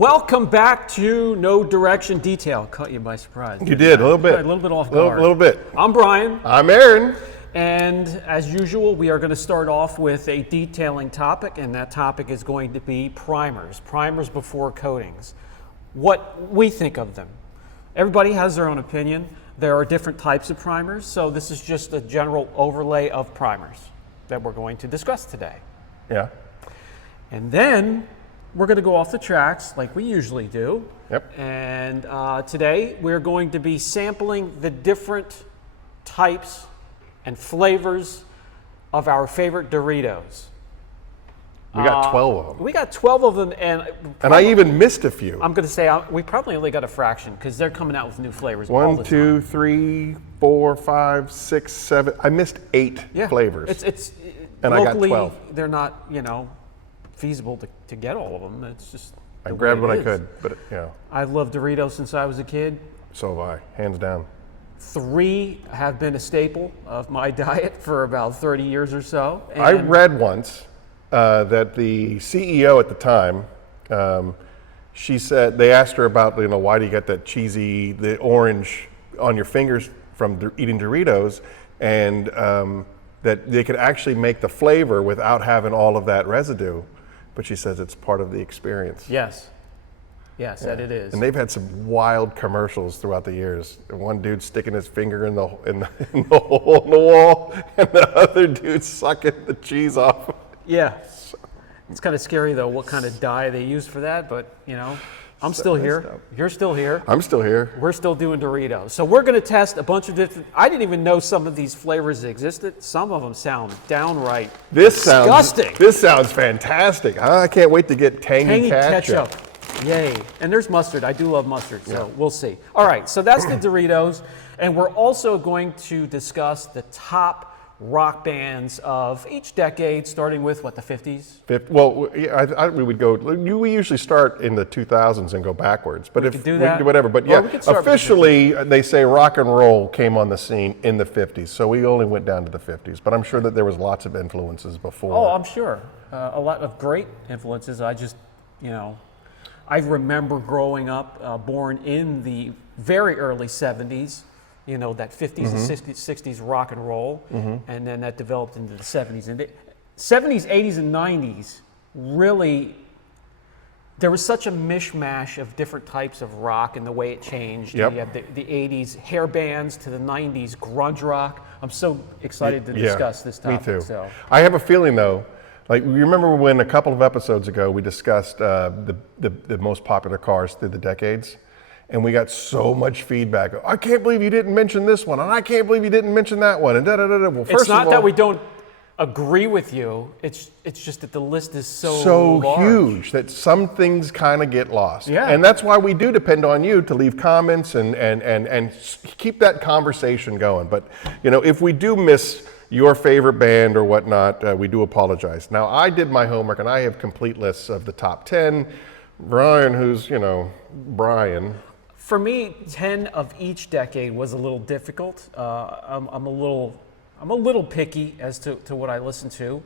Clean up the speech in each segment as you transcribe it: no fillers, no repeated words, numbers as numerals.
Welcome back to Nodirectiondetail. Caught you by surprise. You did, a little bit. A little bit off guard. A little bit. I'm Brian. I'm Aaron. And as usual, we are going to start off with a detailing topic, and that topic is going to be primers. Primers before coatings. What we think of them. Everybody has their own opinion. There are different types of primers, so this is just a general overlay of primers that we're going to discuss today. Yeah. And then we're going to go off the tracks like we usually do. Yep. And today we're going to be sampling the different types and flavors of our favorite Doritos. We got 12 of them. We got 12 of them, and I even missed a few. I'm going to say we probably only got a fraction because they're coming out with new flavors all the 1, 2, 3, 4, 5, 6, 7. I missed 8 flavors. It's and locally, I got 12. They're not, feasible to get all of them. It's just I grabbed what I could, but I've loved Doritos since I was a kid. So have I, hands down. 3 have been a staple of my diet for about 30 years or so. And I read once that the CEO at the time, she said, they asked her about, why do you get that cheesy, the orange on your fingers from eating Doritos, and that they could actually make the flavor without having all of that residue. But she says it's part of the experience. Yes, that it is. And they've had some wild commercials throughout the years. One dude sticking his finger in the hole in the wall, and the other dude sucking the cheese off. Yeah, it's kind of scary though what kind of dye they use for that. But I'm still here. You're still here. I'm still here. We're still doing Doritos. So we're going to test a bunch of different. I didn't even know some of these flavors existed. Some of them sound downright disgusting. This sounds fantastic. I can't wait to get tangy ketchup. Yay. And there's mustard. I do love mustard, so we'll see. All right, so that's the Doritos. And we're also going to discuss the top rock bands of each decade, starting with, the 50s? Well, we would go, we usually start in the 2000s and go backwards. But we could do that. Whatever. But officially, they say rock and roll came on the scene in the 50s. So we only went down to the 50s. But I'm sure that there was lots of influences before. Oh, I'm sure. A lot of great influences. I just, I remember growing up, born in the very early 70s, that 50s and 60s rock and roll, and then that developed into the 70s. And 70s, 80s, and 90s, really, there was such a mishmash of different types of rock and the way it changed. Yep. You have the 80s hair bands to the 90s grunge rock. I'm so excited to discuss this topic. Me too. So. I have a feeling, though, you remember when a couple of episodes ago we discussed the most popular cars through the decades? And we got so much feedback. I can't believe you didn't mention this one, and I can't believe you didn't mention that one, and da-da-da-da. Well, it's not that we don't agree with you. It's just that the list is so large. Huge that some things kind of get lost. Yeah. And that's why we do depend on you to leave comments and keep that conversation going. But if we do miss your favorite band or whatnot, we do apologize. Now, I did my homework, and I have complete lists of the top 10. Brian, who's Brian. For me, 10 of each decade was a little difficult. I'm a little picky as to what I listen to.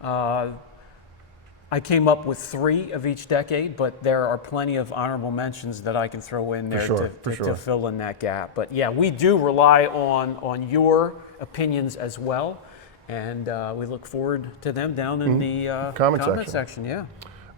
I came up with 3 of each decade, but there are plenty of honorable mentions that I can throw in there to fill in that gap. But yeah, we do rely on your opinions as well, and we look forward to them down in the comment section. Yeah.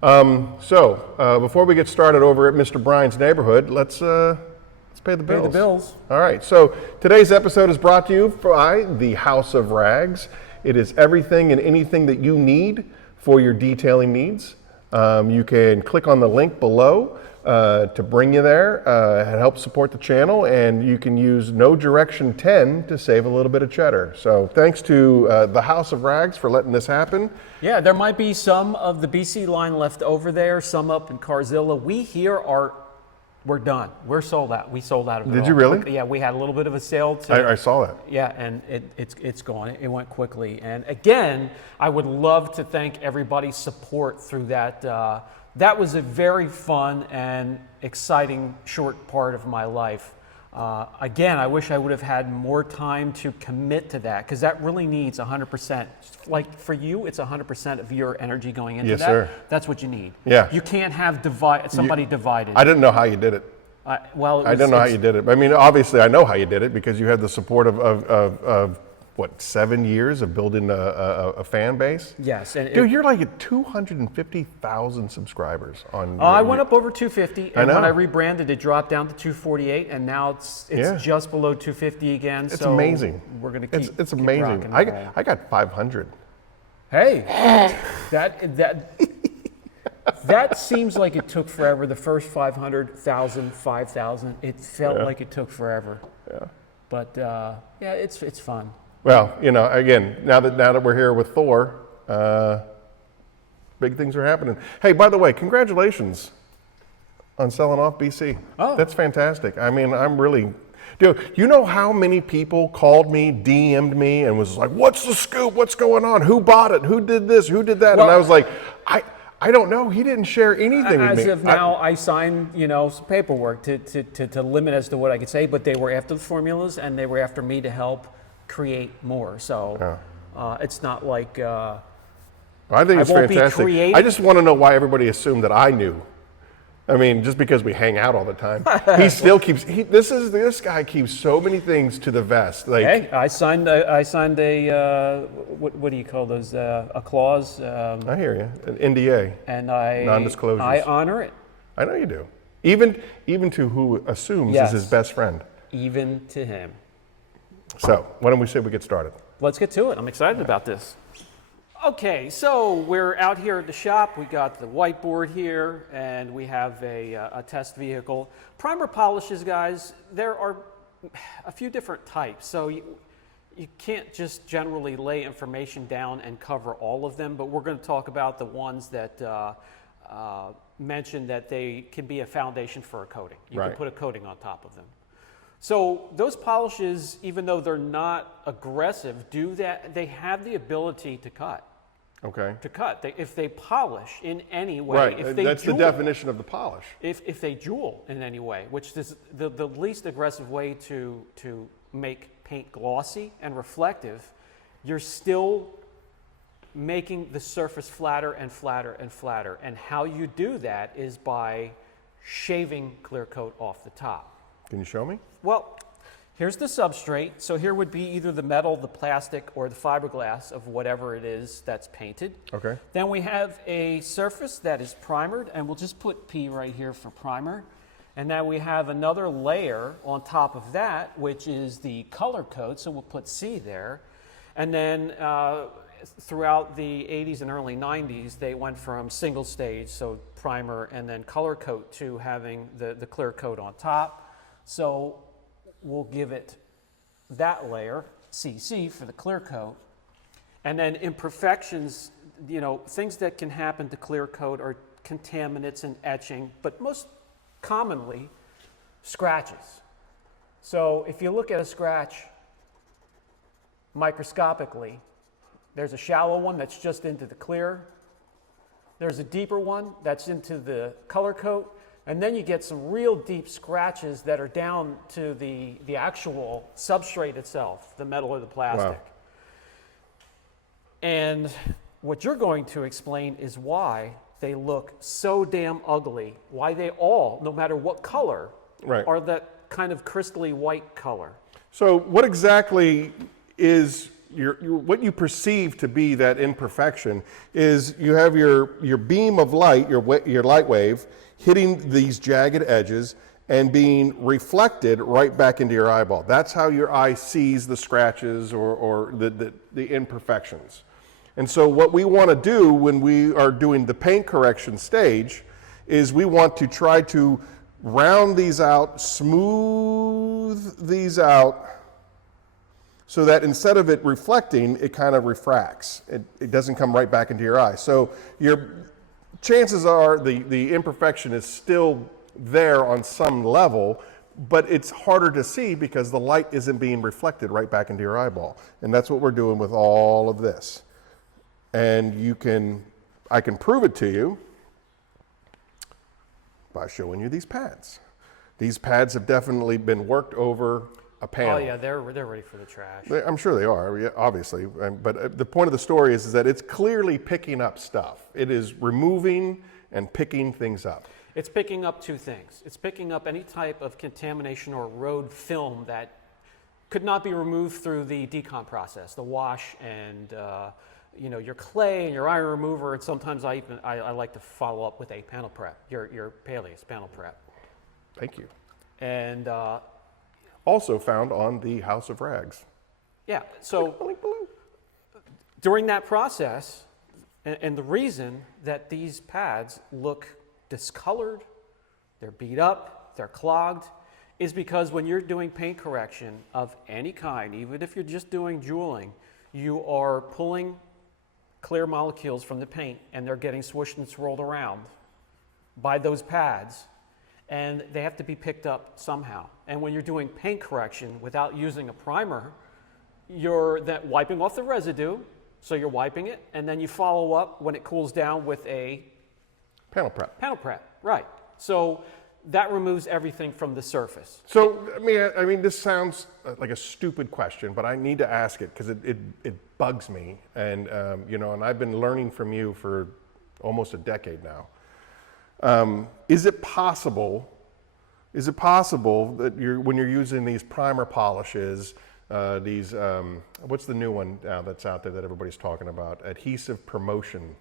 So before we get started over at Mr. Brian's neighborhood, let's pay the bills. Pay the bills. All right. So today's episode is brought to you by the House of Rags. It is everything and anything that you need for your detailing needs. You can click on the link below to bring you there and help support the channel, and you can use No Direction 10 to save a little bit of cheddar. So thanks to the House of Rags for letting this happen. Yeah, there might be some of the BC line left over there, some up in Carzilla. We're done. We're sold out. We sold out of it. Did you really? Yeah, we had a little bit of a sale too. I saw that. Yeah, and it's gone. It went quickly. And again, I would love to thank everybody's support through that. That was a very fun and exciting short part of my life. Again, I wish I would have had more time to commit to that, because that really needs 100%. Like for you, it's 100% of your energy going into Yes, that. sir. That's what you need. Yeah. You can't have somebody divided. I didn't know how you did it. Well, I don't know how you did it. I mean, obviously, I know how you did it because you had the support of what, 7 years of building a fan base? Yes. And Dude, you're like at 250,000 subscribers on. I went up over 250, and know. when I rebranded, it dropped down to 248, and now it's just below 250 again. It's so amazing. We're gonna keep. It's keep amazing. rocking and rolling. I got 500. Hey, that seems like it took forever. The first 500,000, 5,000, it felt like it took forever. Yeah. But yeah, it's fun. Well, you know, again, now that we're here with Thor, big things are happening. Hey, by the way, congratulations on selling off BC. Oh. That's fantastic. I mean, I'm really, dude, you know how many people called me, DM'd me, and was like, what's the scoop? What's going on? Who bought it? Who did this? Who did that? Well, and I was like, I don't know. He didn't share anything with me. As of now, I signed, some paperwork to limit as to what I could say, but they were after the formulas, and they were after me to help create more. So it's not like I think it's won't be fantastic. creative. I just want to know why everybody assumed that I knew. I mean, just because we hang out all the time, he still keeps. This guy keeps so many things to the vest. Like, hey, I signed a what do you call those? A clause. I hear you. An NDA. And Non-disclosures. I honor it. I know you do. Even to who assumes is his best friend. Even to him. So why don't we say we get started? Let's get to it. I'm excited about this. Okay, so we're out here at the shop. We got the whiteboard here, and we have a test vehicle. Primer polishes, guys, there are a few different types. So you can't just generally lay information down and cover all of them, but we're going to talk about the ones that mention that they can be a foundation for a coating. You can put a coating on top of them. So those polishes, even though they're not aggressive, they have the ability to cut. Okay. To cut. If they polish in any way. Right. If they That's jewel, the definition of the polish. If they jewel in any way, which is the least aggressive way to make paint glossy and reflective, you're still making the surface flatter and flatter and flatter. And how you do that is by shaving clear coat off the top. Can you show me? Well, here's the substrate. So here would be either the metal, the plastic, or the fiberglass of whatever it is that's painted. Okay. Then we have a surface that is primered, and we'll just put P right here for primer. And now we have another layer on top of that, which is the color coat, so we'll put C there. And then throughout the 80s and early 90s, they went from single stage, so primer and then color coat, to having the clear coat on top. So we'll give it that layer, CC, for the clear coat. And then imperfections, things that can happen to clear coat are contaminants and etching, but most commonly, scratches. So if you look at a scratch microscopically, there's a shallow one that's just into the clear. There's a deeper one that's into the color coat. And then you get some real deep scratches that are down to the actual substrate itself, the metal or the plastic. Wow. And what you're going to explain is why they look so damn ugly, why they all, no matter what color, are that kind of crystally white color. So what exactly is what you perceive to be that imperfection is you have your beam of light, your light wave, hitting these jagged edges and being reflected right back into your eyeball. That's how your eye sees the scratches or the imperfections. And so what we want to do when we are doing the paint correction stage is we want to try to round these out, smooth these out, so that instead of it reflecting, it kind of refracts. It doesn't come right back into your eye. So your chances are the imperfection is still there on some level, but it's harder to see because the light isn't being reflected right back into your eyeball. And that's what we're doing with all of this. And I can prove it to you by showing you these pads. These pads have definitely been worked over a panel. Oh yeah, they're ready for the trash. I'm sure they are, yeah, obviously. But the point of the story is that it's clearly picking up stuff. It is removing and picking things up. It's picking up two things. It's picking up any type of contamination or road film that could not be removed through the decon process, the wash and your clay and your iron remover. And sometimes I like to follow up with a panel prep, your Peleus panel prep. Thank you. And also found on the House of Rags. yeah, so during that process, and the reason that these pads look discolored, they're beat up, they're clogged, is because when you're doing paint correction of any kind, even if you're just doing jeweling, you are pulling clear molecules from the paint and they're getting swished and swirled around by those pads, and they have to be picked up somehow. And when you're doing paint correction without using a primer, you're then wiping off the residue, so you're wiping it, and then you follow up when it cools down with a Panel prep. panel prep, right. So that removes everything from the surface. So, I mean, this sounds like a stupid question, but I need to ask it because it bugs me. And, and I've been learning from you for almost a decade now. Is it possible that when you're using these primer polishes, what's the new one now that's out there that everybody's talking about? Adhesive Promotion.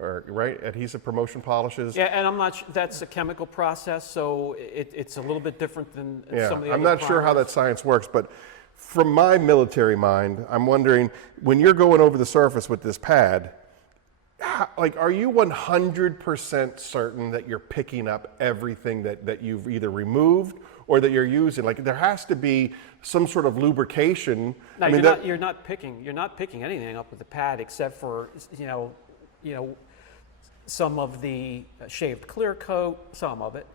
Adhesive promotion polishes. Yeah, and I'm not sure, that's a chemical process, so it's a little bit different than some of the other I'm not sure how primers. that science works, but from my military mind, I'm wondering, when you're going over the surface with this pad, are you 100% certain that you're picking up everything that you've either removed or that you're using? Like, there has to be some sort of lubrication. No, you're not picking anything up with the pad except for some of the shaved clear coat, some of it,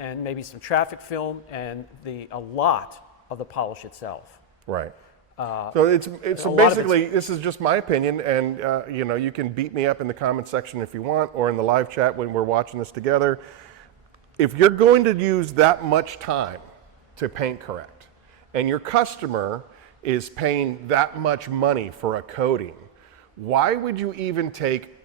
and maybe some traffic film, and a lot of the polish itself. Right. So so basically, this is just my opinion, and you can beat me up in the comment section if you want, or in the live chat when we're watching this together. If you're going to use that much time to paint correct, and your customer is paying that much money for a coating, why would you even take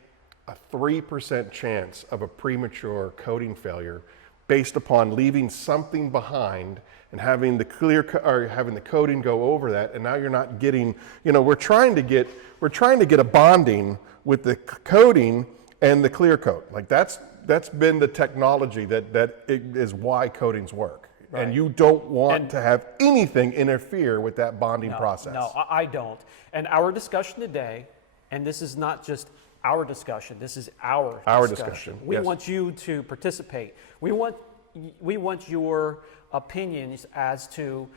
a 3% chance of a premature coating failure based upon leaving something behind and having the having the coating go over that, and now you're not getting, we're trying to get a bonding with the coating and the clear coat. Like that's been the technology that is why coatings work. Right. And you don't want to have anything interfere with that bonding process. No, I don't. And our discussion today, and this is not just our discussion, this is our discussion. We want you to participate. We want your opinions as to,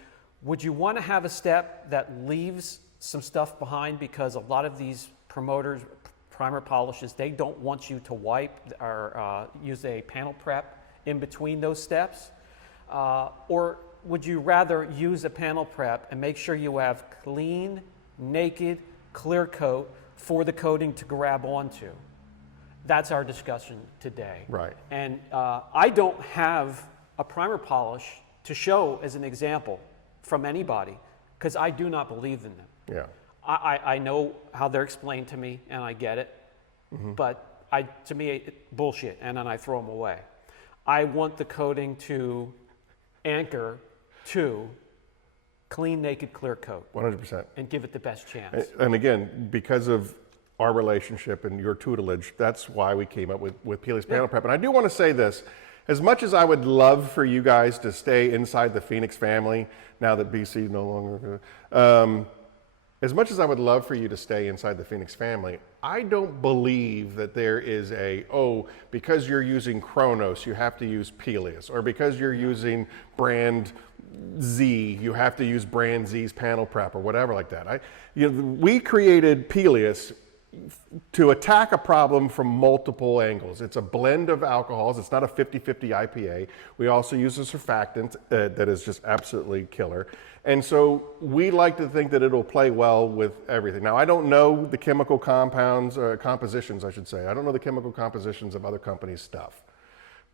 would you want to have a step that leaves some stuff behind, because a lot of these promoters, primer polishes, they don't want you to wipe or use a panel prep in between those steps? Or would you rather use a panel prep and make sure you have clean, naked, clear coat for the coating to grab onto? That's our discussion today. Right. And I don't have a primer polish to show as an example from anybody, because I do not believe in them. Yeah. I know how they're explained to me, and I get it, but to me, it's bullshit, and then I throw them away. I want the coating to anchor to clean, naked, clear coat. 100%. And give it the best chance. And again, because of our relationship and your tutelage, that's why we came up with Peleus Panel Prep. And I do want to say this, as much as I would love for you guys to stay inside the Phoenix family, now that BC no longer, as much as I would love for you to stay inside the Phoenix family, I don't believe that there is because you're using Kronos, you have to use Peleus, or because you're using brand Z, you have to use brand Z's panel prep, or whatever like that. We created Peleus to attack a problem from multiple angles. It's a blend of alcohols. It's not a 50-50 IPA. We also use a surfactant that is just absolutely killer. And so we like to think that it'll play well with everything. Now, I don't know the chemical compounds, compositions, I should say. I don't know the chemical compositions of other companies' stuff.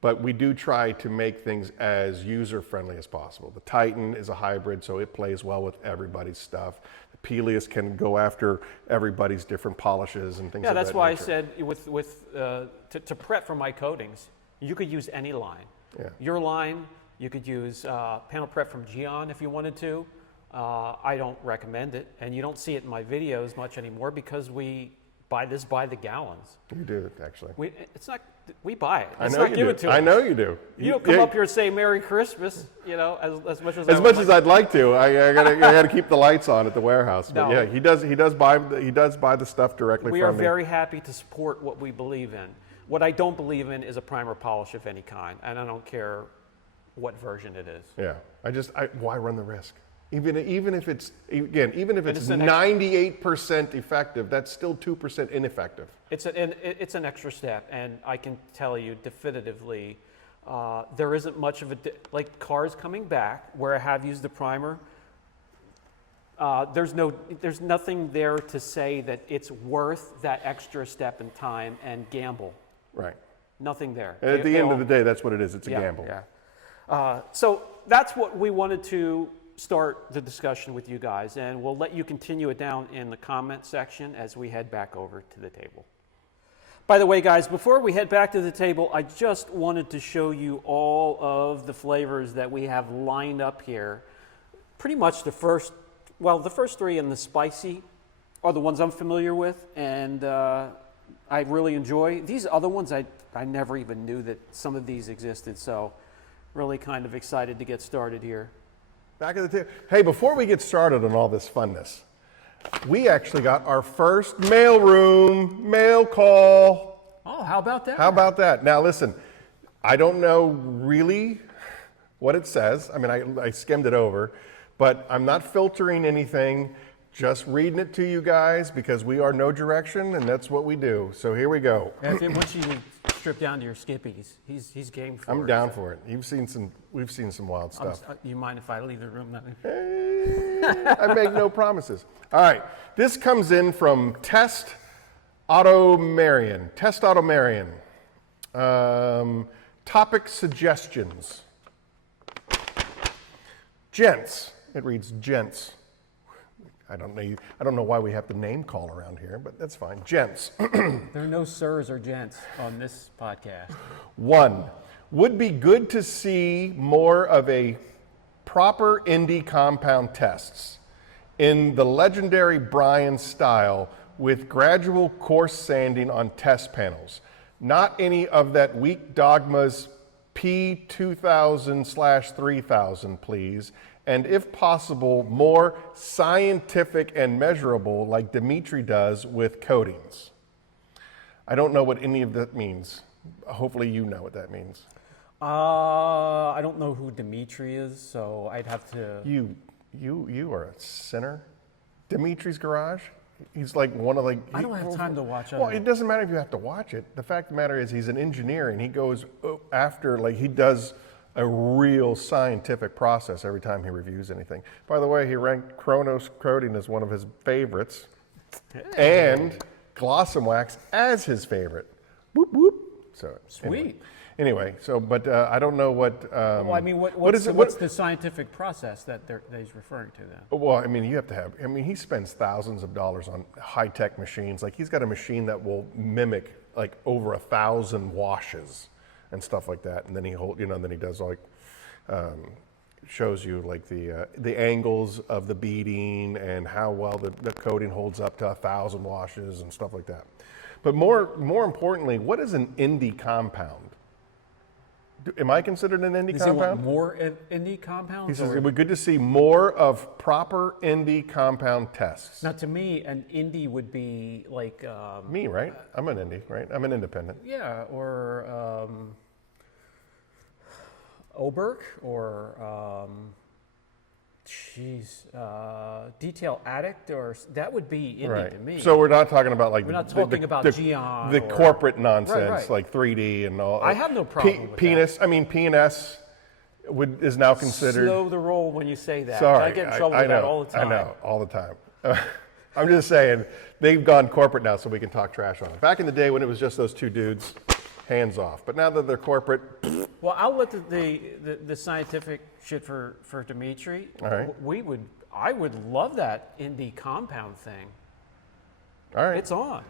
but we do try to make things as user-friendly as possible. The Titan is a hybrid, so it plays well with everybody's stuff. The Peleus can go after everybody's different polishes and things like that. Yeah, that's why I said to prep for my coatings, you could use any line. Yeah. Your line, you could use panel prep from Gion if you wanted to. I don't recommend it, and you don't see it in my videos much anymore because we buy this by the gallons. You do, actually. We buy it. I know you do. I know you do. You don't come up here and say Merry Christmas, you know, as much as as I'd like to. I gotta keep the lights on at the warehouse. But no. yeah, he does buy the stuff directly from me. We are very happy to support what we believe in. What I don't believe in is a primer polish of any kind, and I don't care what version it is. Yeah, why run the risk? Even if it's 98% effective, that's still 2% ineffective. It's an extra step, and I can tell you definitively, there isn't much of like cars coming back where I have used the primer. There's nothing there to say that it's worth that extra step in time and gamble. Right. Nothing there. And at the end of the day, that's what it is. It's a gamble. Yeah. So that's what we wanted to start the discussion with you guys, and we'll let you continue it down in the comment section as we head back over to the table. By the way, guys, before we head back to the table, I just wanted to show you all of the flavors that we have lined up here. Pretty much the first three in the spicy are the ones I'm familiar with, and I really enjoy. These other ones, I never even knew that some of these existed, so really kind of excited to get started here. Back at the table. Hey, before we get started on all this funness, we actually got our first mailroom mail call. Oh, how about that? How about that? Now listen, I don't know really what it says. I mean, I skimmed it over, but I'm not filtering anything, just reading it to you guys because we are No Direction and that's what we do. So here we go. Once you strip down to your skippies, he's game for it. I'm down for it. We've seen some wild stuff. You mind if I leave the room? I make no promises. All right, this comes in from Automarian. Topic suggestions. Gents. It reads gents. I don't know why we have to name call around here, but that's fine. Gents. There are no sirs or gents on this podcast. 1, would be good to see more of a proper indie compound tests in the legendary Brian style with gradual coarse sanding on test panels. Not any of that weak dogmas P2000/3000, please. And if possible, more scientific and measurable like Dimitri does with coatings. I don't know what any of that means. Hopefully you know what that means. I don't know who Dimitri is, so I'd have to... You are a sinner. Dimitri's Garage? He's like one of like... I don't have time to watch it. Well, it doesn't matter if you have to watch it. The fact of the matter is he's an engineer and he goes after, like he does a real scientific process every time he reviews anything. By the way, he ranked Kronos coating as one of his favorites and Gloss and Wax as his favorite. Whoop, whoop. So, Sweet. Anyway, but I don't know what... well, I mean, what's the scientific process that he's referring to then? Well, I mean, he spends thousands of dollars on high-tech machines. Like, he's got a machine that will mimic, like, over 1,000 washes and stuff like that. And then he does, like, shows you, like, the angles of the beading and how well the coating holds up to 1,000 washes and stuff like that. But more importantly, what is an indie compound? Am I considered an indie compound? More indie compounds? He says it would be good to see more of proper indie compound tests. Now, to me, an indie would be like... me, right? I'm an indie, right? I'm an independent. Yeah, or Oberk, or... Detail Addict, or that would be indie to me. So we're not talking about like we're not talking about Gion, the corporate nonsense like 3D and all. I have no problem with Penis. that. I mean, P&S is now considered. Slow the roll when you say that. Sorry, I get in trouble with that all the time. I know, all the time. I'm just saying they've gone corporate now, so we can talk trash on it. Back in the day when it was just those two dudes, hands off. But now that they're corporate, Well, I'll let the scientific shit for Dimitri. All right. I would love that indie compound thing. all right. It's on.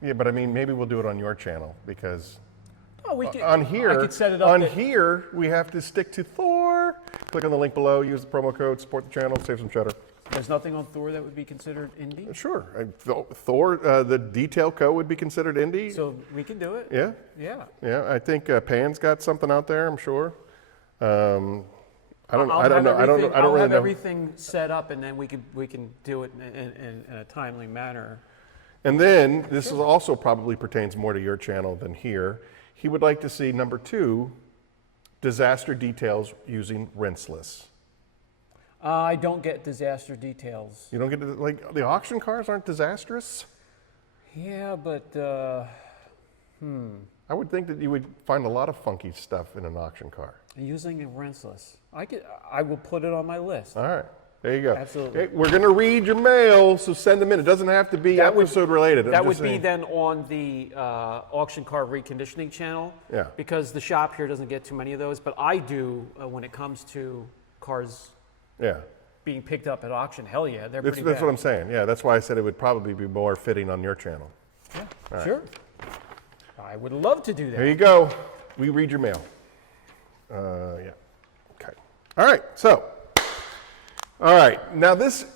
Yeah, but I mean, maybe we'll do it on your channel because Oh, we can. on here, I could set it up. on here, we have to stick to Thor. Click on the link below, use the promo code, support the channel, save some cheddar. There's nothing on Thor that would be considered indie, Sure. Thor, the Detail Co. would be considered indie. so we can do it. Yeah. Yeah. Yeah, I think Pan's got something out there, I'm sure. I don't I'll know. I don't I'll really have know. everything set up, and then we can do it in a timely manner. And then, this is also probably pertains more to your channel than here. He would like to see number 2, disaster details using rinseless. I don't get disaster details. You don't get to, like, the auction cars aren't disastrous? Yeah, but I would think that you would find a lot of funky stuff in an auction car. using it rinseless, I will put it on my list. All right, there you go. Absolutely. Okay, we're going to read your mail, so send them in. It doesn't have to be episode related. That would be then on the auction car reconditioning channel. Yeah. Because the shop here doesn't get too many of those, but I do when it comes to cars Yeah. being picked up at auction. Hell yeah, they're That's, pretty that's bad. what I'm saying. Yeah, that's why I said it would probably be more fitting on your channel. Yeah, sure. I would love to do that. There you go. We read your mail. Yeah. Okay. All right. So, all right. Now this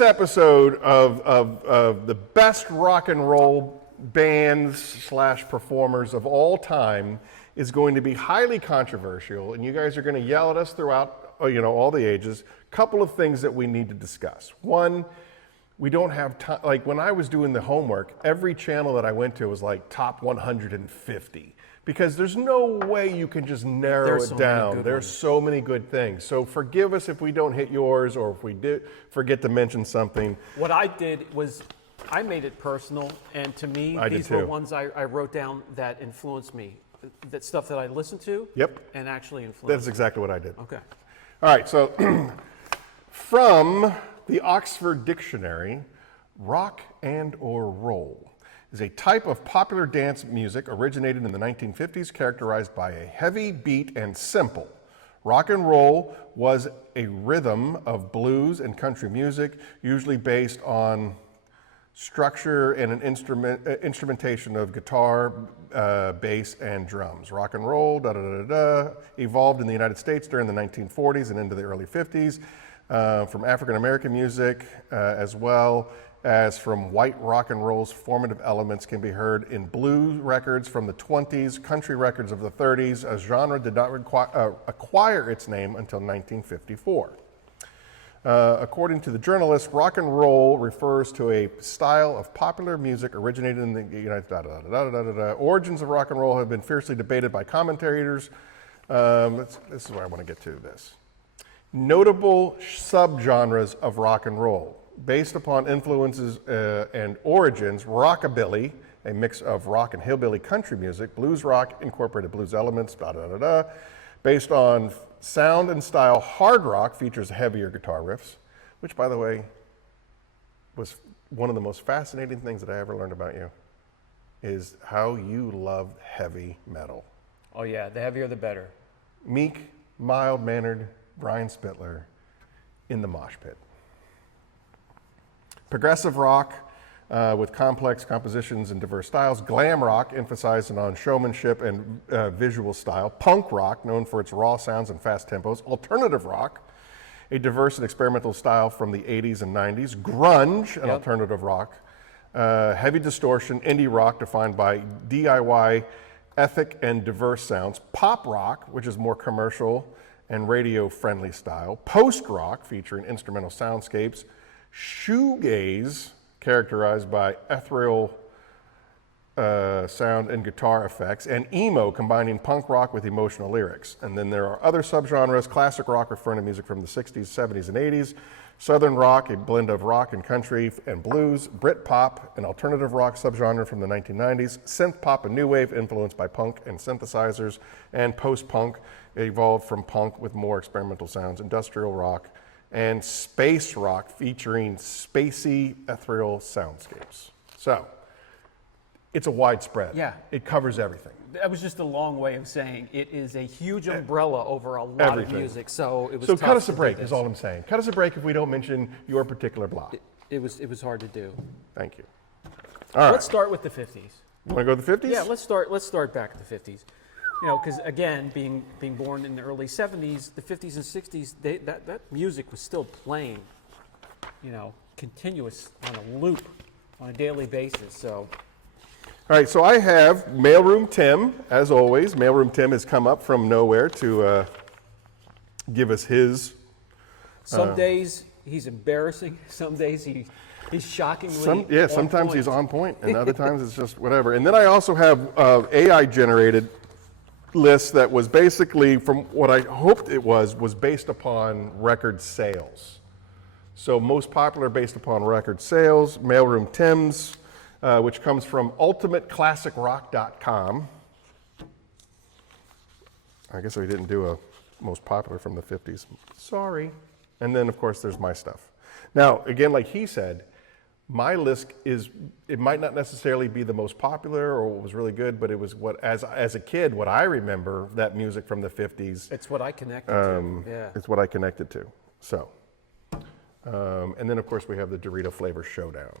episode of the best rock and roll bands / performers of all time is going to be highly controversial, and you guys are going to yell at us throughout, all the ages. Couple of things that we need to discuss. One, we don't have time. Like when I was doing the homework, every channel that I went to was like top 150 because there's no way you can just narrow There's it so many down. good There's ones. so many good things. So forgive us if we don't hit yours or if we did forget to mention something. What I did was I made it personal, and to me, I did these were too. ones I wrote down that influenced me, that stuff that I listened to. Yep. And actually influenced. That's exactly what I did. Okay. All right, so from the Oxford Dictionary, rock and or roll is a type of popular dance music originated in the 1950s characterized by a heavy beat and simple. Rock and roll was a rhythm of blues and country music, usually based on structure and an instrumentation of guitar, bass, and drums. Rock and roll, evolved in the United States during the 1940s and into the early 50s from African American music, as well as from white rock and roll's formative elements can be heard in blues records from the 20s, country records of the 30s. A genre did not acquire its name until 1954. According to the journalist, rock and roll refers to a style of popular music originated in the United States. Origins of rock and roll have been fiercely debated by commentators. This is where I want to get to this. Notable subgenres of rock and roll. Based upon influences and origins, rockabilly, a mix of rock and hillbilly country music, blues rock, incorporated blues elements, Based on sound and style, hard rock features heavier guitar riffs, which, by the way, was one of the most fascinating things that I ever learned about you, is how you love heavy metal. Oh yeah, the heavier the better. Meek, mild-mannered Brian Spittler in the mosh pit. Progressive rock with complex compositions and diverse styles. Glam rock, emphasizing on showmanship and visual style. Punk rock, known for its raw sounds and fast tempos. Alternative rock, a diverse and experimental style from the 80s and 90s. Grunge, an alternative rock. Heavy distortion, indie rock, defined by DIY, ethic, and diverse sounds. Pop rock, which is more commercial and radio-friendly style. Post rock, featuring instrumental soundscapes. Shoegaze, characterized by ethereal sound and guitar effects, and emo, combining punk rock with emotional lyrics. And then there are other subgenres: classic rock, referring to music from the 60s, 70s, and 80s; southern rock, a blend of rock and country and blues; Brit pop, an alternative rock subgenre from the 1990s; synth pop, a new wave influenced by punk and synthesizers; and post-punk, evolved from punk with more experimental sounds; industrial rock; and space rock, featuring spacey, ethereal soundscapes. So, it's a widespread. Yeah. It covers everything. That was just a long way of saying it is a huge umbrella over a lot Everything. of music. So it was So tough cut us to a do break this. is all I'm saying. Cut us a break if we don't mention your particular block. It was hard to do. Thank you. All right. Let's start with the 50s. You want to go to the 50s? Yeah, let's start back at the 50s. You know, because again, being born in the early 70s, the 50s and 60s, that music was still playing, you know, continuous on a loop on a daily basis. So All right, so I have Mailroom Tim, as always. Mailroom Tim has come up from nowhere to give us his. some days he's embarrassing. Some days he's shockingly on Sometimes point. he's on point, and other times it's just whatever. And then I also have AI-generated list that was basically, from what I hoped it was based upon record sales. So most popular based upon record sales, Mailroom Tim's, which comes from ultimateclassicrock.com. I guess I didn't do a most popular from the 50s. Sorry. And then, of course, there's my stuff. Now, again, like he said, my list it might not necessarily be the most popular or what was really good, but it was what, as a kid, what I remember that music from the 50s. It's what I connected to. Yeah. It's what I connected to. So, and then, of course, we have the Dorito Flavor Showdown.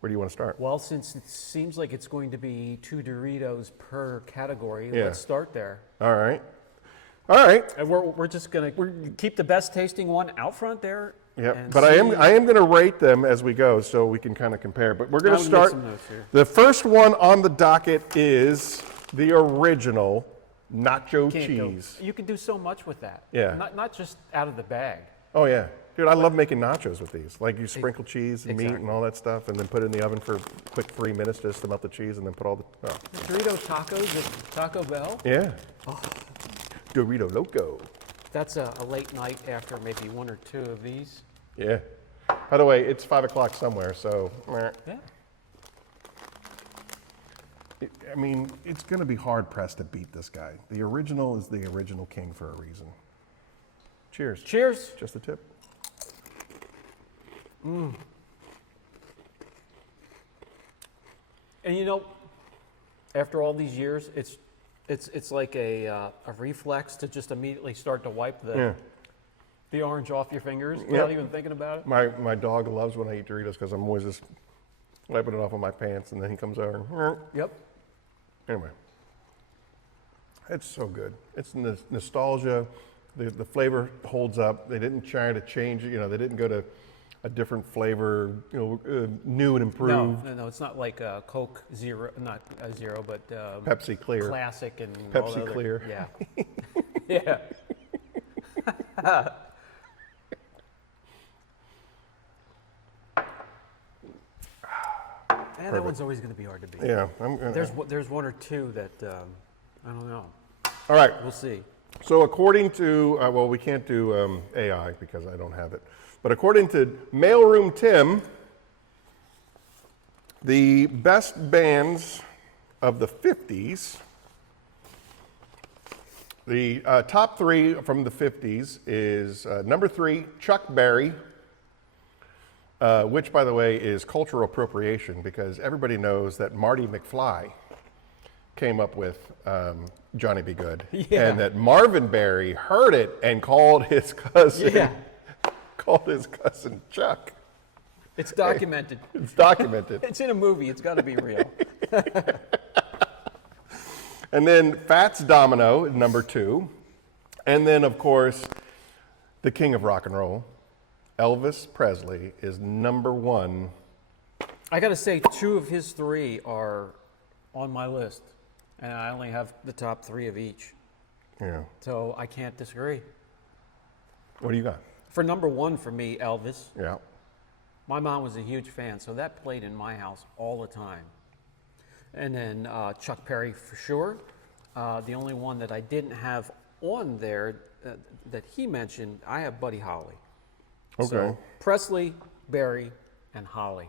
Where do you want to start? Well, since it seems like it's going to be 2 Doritos per category, Yeah. let's start there. All right. All right. And we're just gonna keep the best tasting one out front there. Yeah, and but I am see- going to rate them as we go, so we can kind of compare. But we're going I'm to gonna make start. some notes here. The first one on the docket is the original Nacho Can't go- Cheese. You can do so much with that. Yeah. Not just out of the bag. Oh yeah, dude, I love making nachos with these. Like you sprinkle cheese and meat Exactly. and all that stuff, and then put it in the oven for a quick 3 minutes just to melt the cheese, and then put all the. Oh. Doritos tacos at Taco Bell. Yeah. Dorito Loco. That's a late night after maybe 1 or 2 of these. Yeah. By the way, it's 5 o'clock somewhere, so. Yeah. I mean, it's going to be hard pressed to beat this guy. The original is the original king for a reason. Cheers. Cheers. Just a tip. And you know, after all these years, it's like a reflex to just immediately start to wipe Yeah. the orange off your fingers Yep. without even thinking about it. My dog loves when I eat Doritos because I'm always just wiping it off on my pants, and then he comes over. And, Yep. anyway, it's so good. It's nostalgia. The flavor holds up. They didn't try to change it. You know, they didn't go to a different flavor. You know, new and improved. No, it's not like Coke Zero, not Zero, but Pepsi Clear. Classic and all the Pepsi other- Clear. Yeah. Yeah. Yeah, that one's always going to be hard to beat. Yeah. There's 1 or 2 that I don't know. All right. We'll see. So according to, well, we can't do AI because I don't have it. But according to Mailroom Tim, the best bands of the 50s, the top 3 from the 50s is number 3, Chuck Berry, which, by the way, is cultural appropriation because everybody knows that Marty McFly came up with Johnny Be Good, Yeah. and that Marvin Berry heard it and called his cousin, Yeah. Chuck. It's documented. It's documented. It's in a movie. It's got to be real. And then Fats Domino is number 2, and then of course the king of rock and roll, Elvis Presley, is number 1. I got to say, 2 of his 3 are on my list, and I only have the top 3 of each. Yeah. So I can't disagree. What do you got? For number 1 for me, Elvis. Yeah. My mom was a huge fan, so that played in my house all the time. And then Chuck Berry for sure. The only one that I didn't have on there that he mentioned, I have Buddy Holly. Okay. So Presley, Berry, and Holly.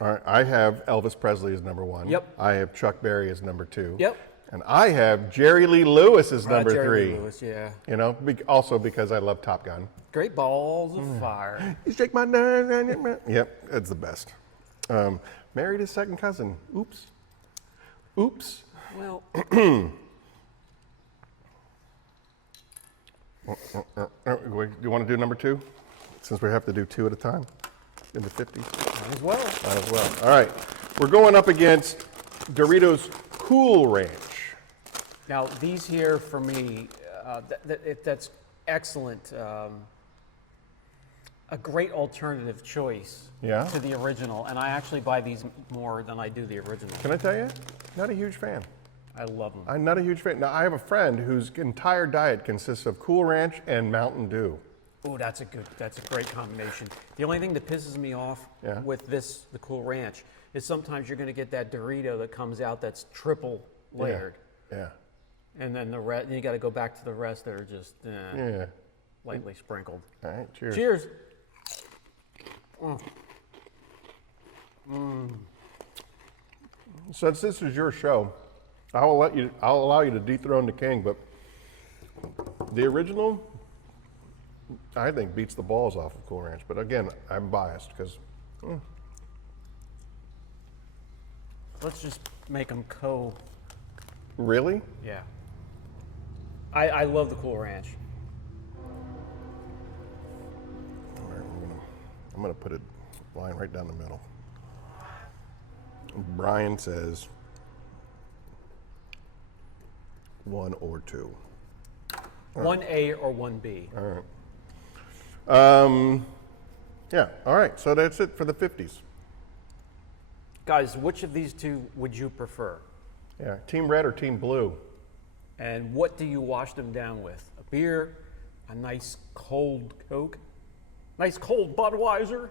All right. I have Elvis Presley as number 1. Yep. I have Chuck Berry as number 2. Yep. And I have Jerry Lee Lewis as number Jerry 3. Lee Lewis, yeah. You know, also because I love Top Gun. Great balls of fire. You shake my nerves. Yep, it's the best. Married his second cousin. Oops. Oops. Well, Do you want to do number 2? Since we have to do 2 at a time in the 50s. might as well. Might as well. All right. We're going up against Doritos Cool Ranch. Now, these here for me, that's excellent. A great alternative choice Yeah? to the original, and I actually buy these more than I do the original. Can I tell you? Not a huge fan. I love them. I'm not a huge fan. Now, I have a friend whose entire diet consists of Cool Ranch and Mountain Dew. Oh, that's a great combination. The only thing that pisses me off Yeah. with the Cool Ranch, is sometimes you're going to get that Dorito that comes out that's triple layered, Yeah. and then you got to go back to the rest that are just Yeah. lightly sprinkled. All right. Cheers. Cheers. Since this is your show, I'll allow you to dethrone the king, but the original, I think, beats the balls off of Cool Ranch. But again, I'm biased because Let's just make them really, Yeah. I love the Cool Ranch. all right, I'm gonna put it line right down the middle. Brian says 1 or 2. 1A or 1B. All right. Yeah. All right. So that's it for the 50s. Guys, which of these two would you prefer? Yeah. Team Red or Team Blue? And what do you wash them down with? A beer, a nice cold Coke, nice cold Budweiser?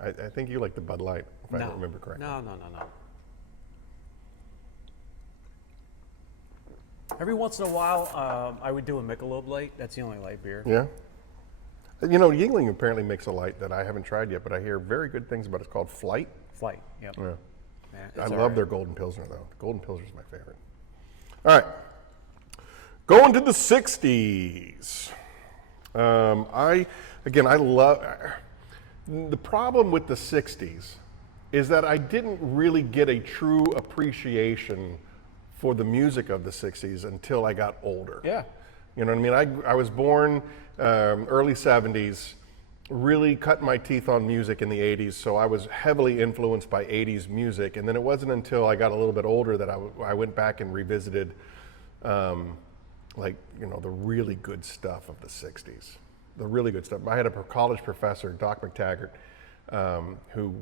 I think you like the Bud Light, if I don't remember correctly. No. Every once in a while, I would do a Michelob Light. That's the only light beer. Yeah. You know, Yingling apparently makes a light that I haven't tried yet, but I hear very good things about it. It's called Flight. Flight, yep. Yeah. Yeah, I it's all love right. their Golden Pilsner, though. Golden Pilsner is my favorite. All right. Going to the 60s. I love... The problem with the 60s is that I didn't really get a true appreciation for the music of the 60s until I got older. Yeah. You know what I mean? I was born early 70s, really cutting my teeth on music in the 80s, so I was heavily influenced by 80s music. And then it wasn't until I got a little bit older that I went back and revisited the really good stuff of the 60s. The really good stuff. I had a college professor, Doc McTaggart, who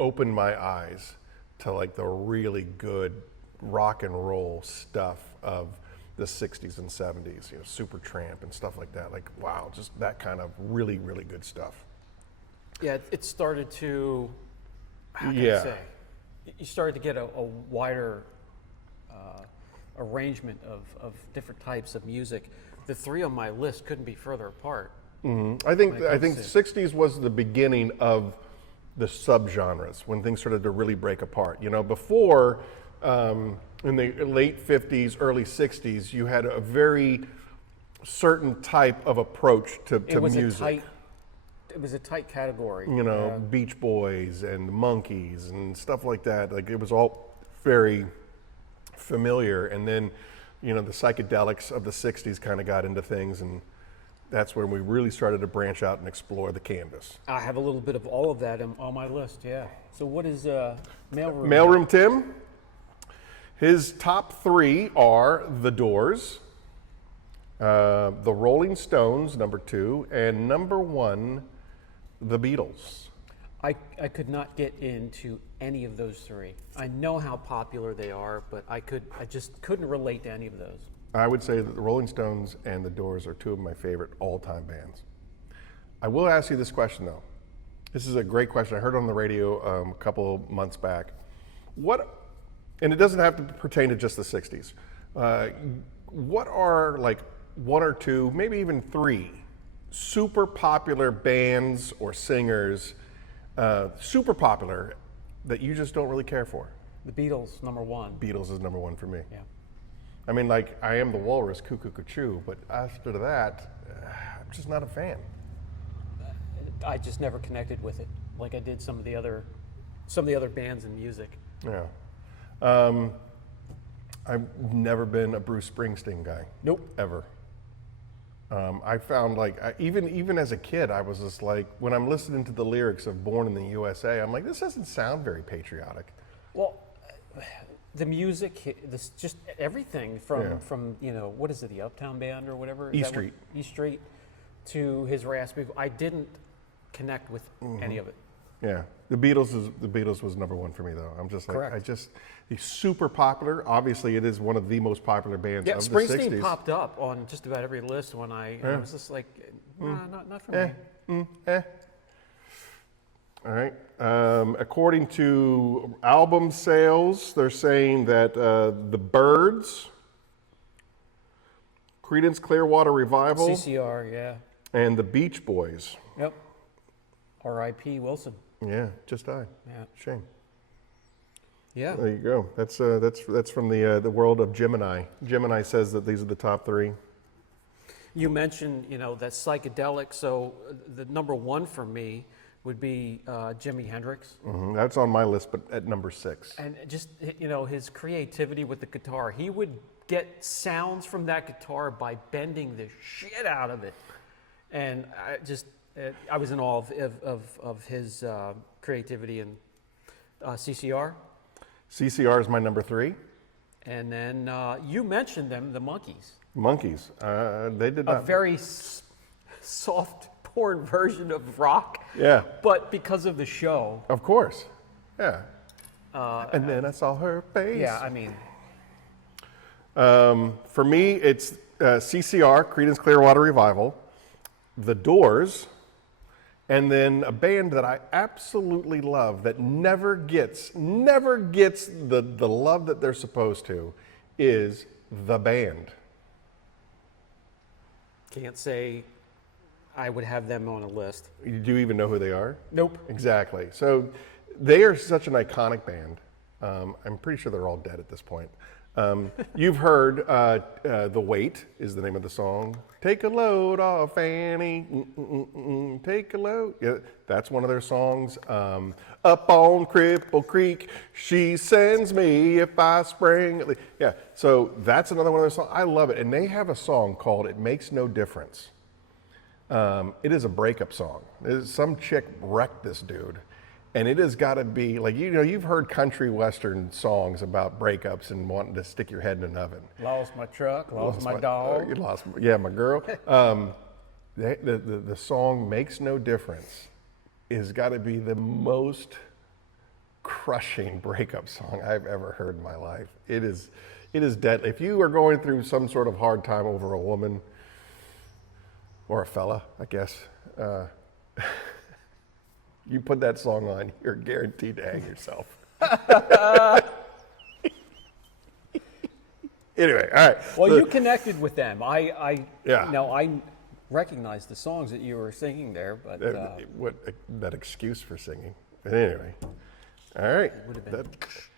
opened my eyes to the really good rock and roll stuff of the 60s and 70s, Supertramp and stuff like that. Wow, just that kind of really, really good stuff. Yeah, it started to, how can Yeah. I say? You started to get a wider arrangement of different types of music. The three on my list couldn't be further apart. I think When it comes to- 60s was the beginning of the subgenres when things started to really break apart. Before in the late 50s, early 60s, you had a very certain type of approach to music. It was a tight category. Beach Boys and Monkees and stuff like that. It was all very familiar. And then, the psychedelics of the 60s kind of got into things, and that's when we really started to branch out and explore the canvas. I have a little bit of all of that on my list, yeah. So what is Mailroom? Mailroom Tim, his top 3 are The Doors, the Rolling Stones, number 2, and number 1, the Beatles. I could not get into any of those 3. I know how popular they are, but I just couldn't relate to any of those. I would say that the Rolling Stones and the Doors are 2 of my favorite all-time bands. I will ask you this question, though. This is a great question. I heard it on the radio a couple months back. And it doesn't have to pertain to just the 60s. What are 1 or 2, maybe even 3, super popular bands or singers, super popular, that you just don't really care for? The Beatles, number 1. Beatles is number 1 for me. Yeah. I mean, I am the walrus, cuckoo, cuckoo, but after that, I'm just not a fan. I just never connected with it like I did some of the other some of the other bands and music. Yeah. I've never been a Bruce Springsteen guy. Nope. Ever. I found like, even as a kid, I was just like, when I'm listening to the lyrics of Born in the USA, I'm like, this doesn't sound very patriotic. Well, the music, this just everything from you know, what is it, the Uptown Band or whatever? E Street. E Street to his raspy. I didn't connect with any of it. Yeah, the Beatles was number one for me though. I'm just like, Correct. he's super popular. Obviously, it is one of the most popular bands of the Springsteen 60s. popped up on just about every list when I was just like, nah, not for me. All right. According to album sales, they're saying that the Byrds, Creedence Clearwater Revival, CCR, yeah. and the Beach Boys. Yep. R.I.P. Wilson. Yeah, just died. Yeah. Shame. Yeah. There you go. That's from the world of Gemini. Gemini says that these are the top three. You mentioned, you know, that psychedelic. So the number one for me would be Jimi Hendrix. That's on my list, but at number 6. And just, you know, his creativity with the guitar. He would get sounds from that guitar by bending the shit out of it. And I was in awe of his creativity and CCR. CCR is my number 3. And then you mentioned them, the Monkees. Monkeys. They did not. A very soft porn version of rock. Yeah. But because of the show. Of course. Yeah. And then I saw her face. Yeah, I mean. For me, it's CCR, Creedence Clearwater Revival, The Doors, and then a band that I absolutely love that never gets the love that they're supposed to is The Band. Can't say I would have them on a list. Do you even know who they are? Nope. Exactly. So they are such an iconic band. I'm pretty sure they're all dead at this point. You've heard The Weight is the name of the song. Take a load off Annie, take a load. Yeah, that's one of their songs. Up on Cripple Creek, she sends me if I spring. Yeah, so that's another one of their songs. I love it. And they have a song called It Makes No Difference. It is a breakup song. Some chick wrecked this dude. And it has got to be, like, you know, you've heard country western songs about breakups and wanting to stick your head in an oven. Lost my truck, lost my dog. My girl. The song Makes No Difference has got to be the most crushing breakup song I've ever heard in my life. It is deadly. If you are going through some sort of hard time over a woman, or a fella, I guess, you put that song on, you're guaranteed to hang yourself. Anyway, all right. Well, you connected with them. I recognized the songs that you were singing there, but what that excuse for singing. But anyway, all right. it would have been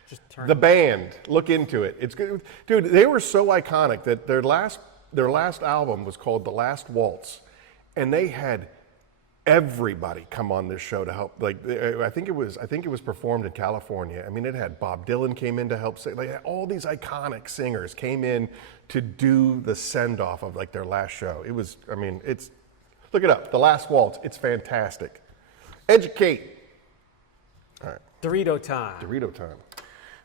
just turn. The Band. Look into it. It's good, dude. They were so iconic that their last album was called The Last Waltz, and they had everybody come on this show to help. Like, I think it was performed in California. I mean, it had Bob Dylan came in to help sing. Like, all these iconic singers came in to do the send off of like their last show. It was, I mean, it's, look it up. The Last Waltz. It's fantastic. Educate. All right. Dorito time. Dorito time.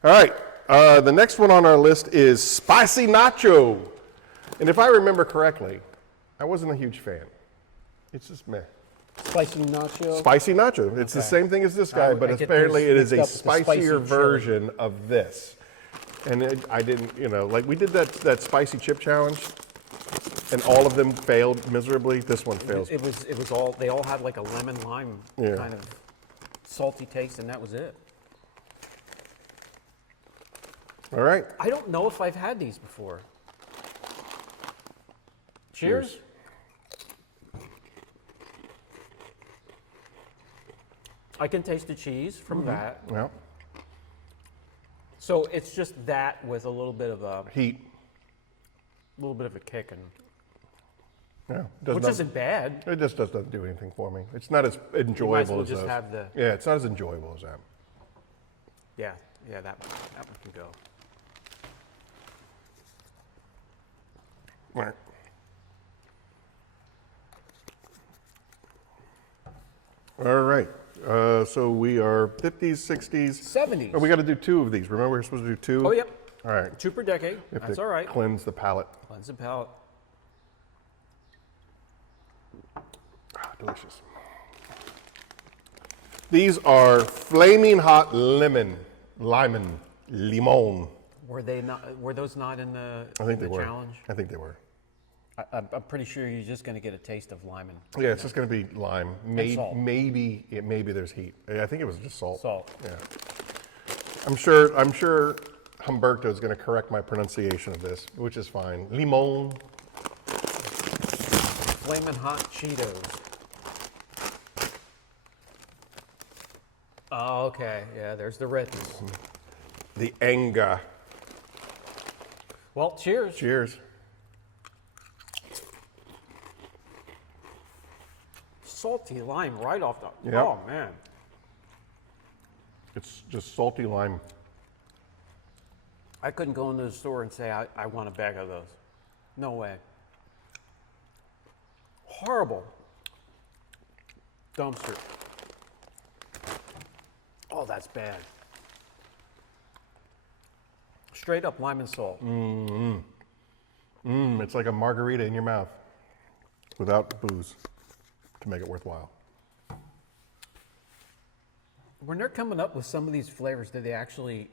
All right. The next one on our list is Spicy Nacho. And if I remember correctly, I wasn't a huge fan. It's just meh. Spicy nacho. Spicy nacho. It's the same thing as this guy, but apparently it is a spicier version of this. And I didn't, you know, like we did that spicy chip challenge, and all of them failed miserably. This one fails. It was all, they all had like a lemon lime kind of salty taste, and that was it. All right. I don't know if I've had these before. Cheers. I can taste the cheese from that. Yeah. So it's just that with a little bit of a Heat. kick, and Yeah. which isn't bad. It just doesn't do anything for me. It's not as enjoyable well as just those. have the- Yeah, it's not as enjoyable as that. Yeah, that one can go. All right. All right. So we are 50s, 60s. 70s. Oh, we got to do 2 of these. Remember, we're supposed to do 2? Oh, yep. All right. 2 per decade. We have That's to all right. Cleanse the palate. Cleanse the palate. Delicious. These are flaming hot lemon. Were those not in the, I think they were. challenge? I think they were. I'm pretty sure you're just going to get a taste of lemon. Yeah, it's just going to be lime. Salt. Maybe there's heat. I think it was just salt. Salt. Yeah. I'm sure Humberto is going to correct my pronunciation of this, which is fine. Limon. Flamin' hot Cheetos. Oh, okay. Yeah, there's the Ritz. The Enga. Well, cheers. Cheers. Salty lime right off the. Yep. Oh man. It's just salty lime. I couldn't go into the store and say I want a bag of those. No way. Horrible. Dumpster. Oh, that's bad. Straight up lime and salt. It's like a margarita in your mouth without booze to make it worthwhile. When they're coming up with some of these flavors, did they actually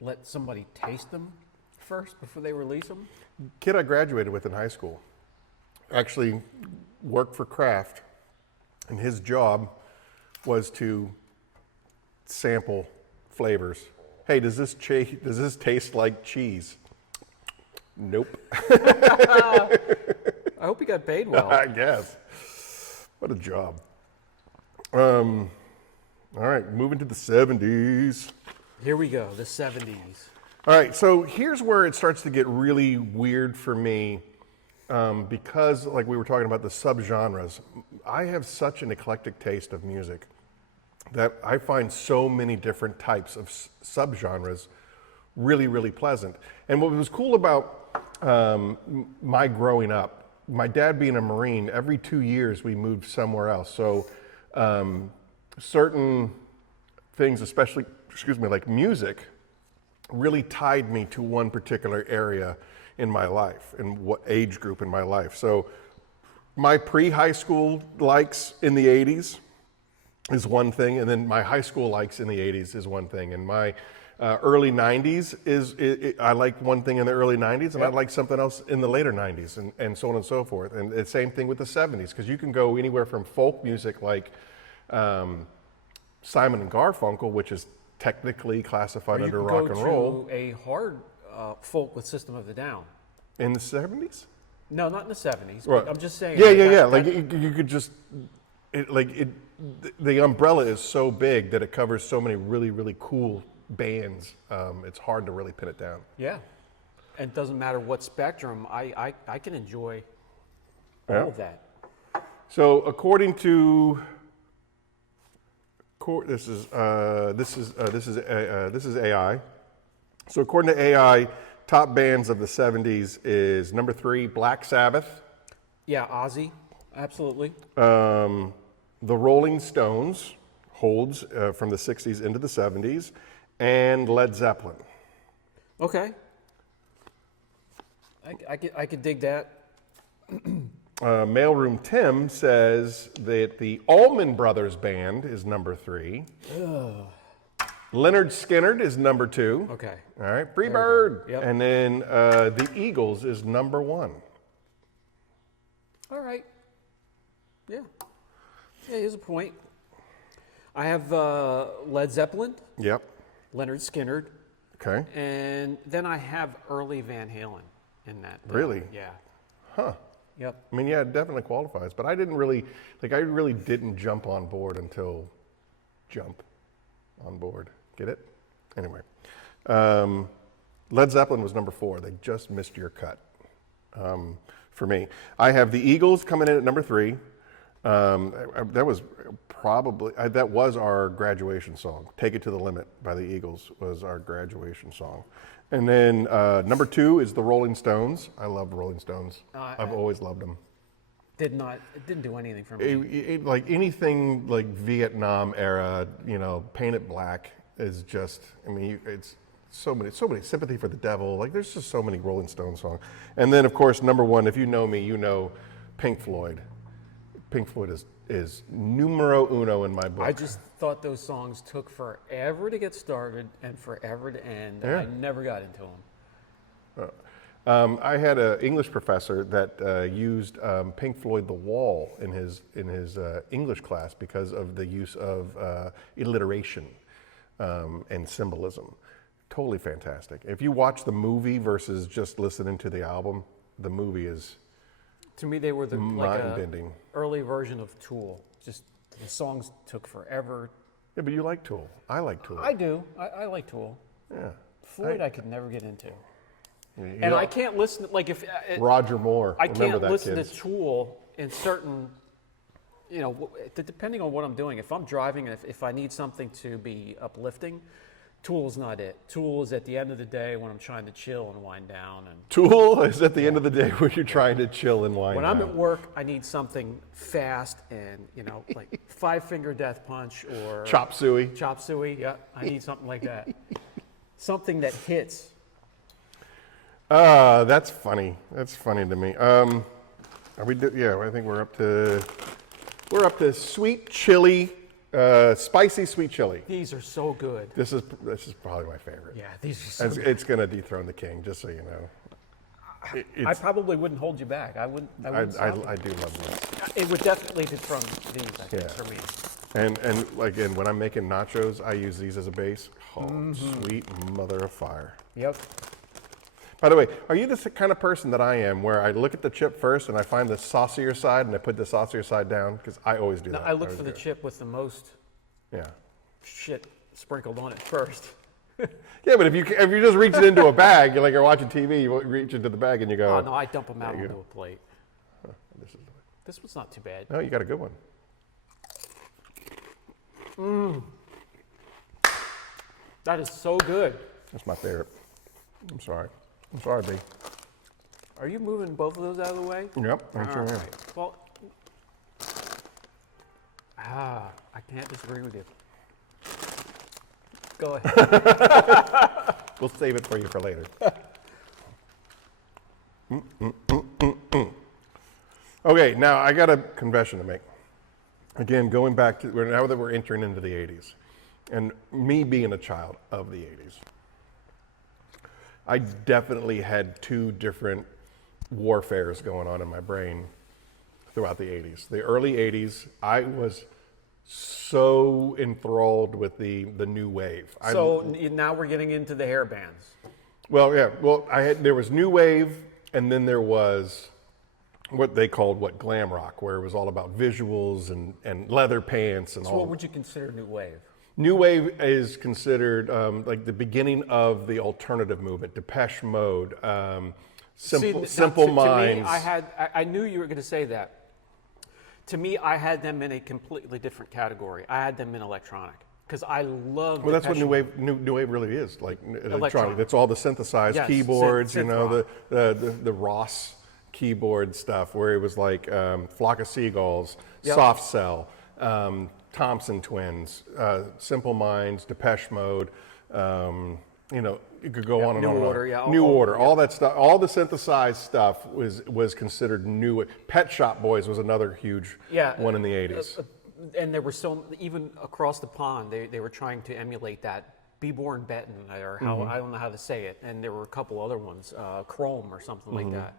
let somebody taste them first before they release them? Kid I graduated with in high school actually worked for Kraft, and his job was to sample flavors. Hey, does this taste like cheese? Nope. I hope he got paid well. I guess. What a job. All right, moving to the 70s. Here we go, the 70s. All right, so here's where it starts to get really weird for me because, like we were talking about the subgenres, I have such an eclectic taste of music that I find so many different types of subgenres really, really pleasant. And what was cool about my growing up, my dad being a Marine, every 2 years we moved somewhere else. So certain things, especially, like music, really tied me to one particular area in my life and what age group in my life. So my pre-high school likes in the 80s is one thing, and then my high school likes in the 80s is one thing, and my early 90s I like one thing in the early 90s, and I like something else in the later 90s, and so on and so forth. And the same thing with the 70s, because you can go anywhere from folk music like Simon and Garfunkel, which is technically classified under rock and roll. To a hard folk with System of a Down. In the 70s? No, not in the 70s. Right. But I'm just saying. Yeah. Like you could just, the umbrella is so big that it covers so many really, really cool bands. It's hard to really pin it down. Yeah. And it doesn't matter what spectrum, I can enjoy all of that. So according to this is AI. So according to AI, top bands of the 70s is number 3, Black Sabbath. Yeah, Ozzy, absolutely. The Rolling Stones holds from the 60s into the 70s, and Led Zeppelin. Okay. I could dig that. Mailroom Tim says that the Allman Brothers Band is number 3. Ugh. Leonard Skinner is number 2. Okay. All right. Freebird. Yep. And then the Eagles is number 1. All right. Yeah. Yeah, here's a point. I have Led Zeppelin, Yep. Leonard Skinner, Okay. and then I have early Van Halen in that. Really? Yeah. Huh. Yep. I mean, yeah, it definitely qualifies, but I really didn't jump on board until Jump on Board. Get it? Anyway. Led Zeppelin was number 4. They just missed your cut for me. I have the Eagles coming in at number 3. That was probably that was our graduation song. "Take It to the Limit" by the Eagles was our graduation song. And then number 2 is the Rolling Stones. I love Rolling Stones. I've always loved them. It didn't do anything for me. Like anything like Vietnam era, Paint It Black is just. I mean, it's so many Sympathy for the Devil. Like there's just so many Rolling Stones songs. And then of course number 1, if you know me, you know Pink Floyd. Pink Floyd is numero uno in my book. I just thought those songs took forever to get started and forever to end. Yeah. I never got into them. I had an English professor that used Pink Floyd "The Wall" in his English class because of the use of alliteration and symbolism. Totally fantastic. If you watch the movie versus just listening to the album, the movie is. To me, they were the mind-bending. Early version of Tool. Just the songs took forever. Yeah, but you like Tool. I like Tool. I do. I like Tool. Yeah. Floyd, I could never get into. You And I can't listen, like if... Roger Moore. I Remember can't that, listen kids. to Tool in certain, depending on what I'm doing. If I'm driving, if I need something to be uplifting, Tool's not it. Tool is at the end of the day when I'm trying to chill and wind down. And Tool is at the end of the day when you're trying to chill and wind when down. I'm at work, I need something fast and, like Five Finger Death Punch or... Chop Suey. Chop Suey, yeah. I need something like that. Something that hits. That's funny. That's funny to me. Are we? Yeah, I think we're up to sweet chili, spicy sweet chili. These are so good. This is probably my favorite. Yeah, these are so good. It's going to dethrone the king, just so you know. I probably wouldn't hold you back. I wouldn't stop I do love it. It would definitely dethrone these, I think, Yeah. for me. And again, when I'm making nachos, I use these as a base. Oh, sweet mother of fire. Yep. By the way, are you the kind of person that I am, where I look at the chip first and I find the saucier side and I put the saucier side down? Because I always do No, that. I look always for the do it. chip with the most Yeah. shit sprinkled on it first. Yeah, but if you're just reaching into a bag, you're watching TV, you reach into the bag and you go. Oh no, I dump them out There you onto a plate. This is. This one's not too bad. No, you got a good one. That is so good. That's my favorite. I'm sorry, B. Are you moving both of those out of the way? Yep, I sure am. Alright. Well, I can't disagree with you. Go ahead. We'll save it for you for later. Okay, now I got a confession to make. Again, going back to now that we're entering into the 80s, and me being a child of the 80s, I definitely had two different warfares going on in my brain throughout the 80s. The early 80s, I was so enthralled with the new wave. So now we're getting into the hair bands. Well, yeah. Well, there was new wave, and then there was what they called glam rock, where it was all about visuals and leather pants and So all. what would you consider new wave? New wave is considered like the beginning of the alternative movement, Depeche Mode, Simple Minds. To me, I knew you were going to say that. To me, I had them in a completely different category. I had them in electronic because I love. Well, that's what Depeche new wave really is, like electronic. Electronic. It's all the synthesized Yes, keyboards, synth rock. the Ross keyboard stuff, where it was like Flock of Seagulls, Yep. Soft Cell, Thompson Twins, Simple Minds, Depeche Mode. You could go on and New on. Order, yeah, New Order, yeah. all that stuff, all the synthesized stuff was considered new. Pet Shop Boys was another huge one in the 80s. And there were even across the pond, they were trying to emulate that. Be Born Benton, or how I don't know how to say it. And there were a couple other ones, Chrome or something like that.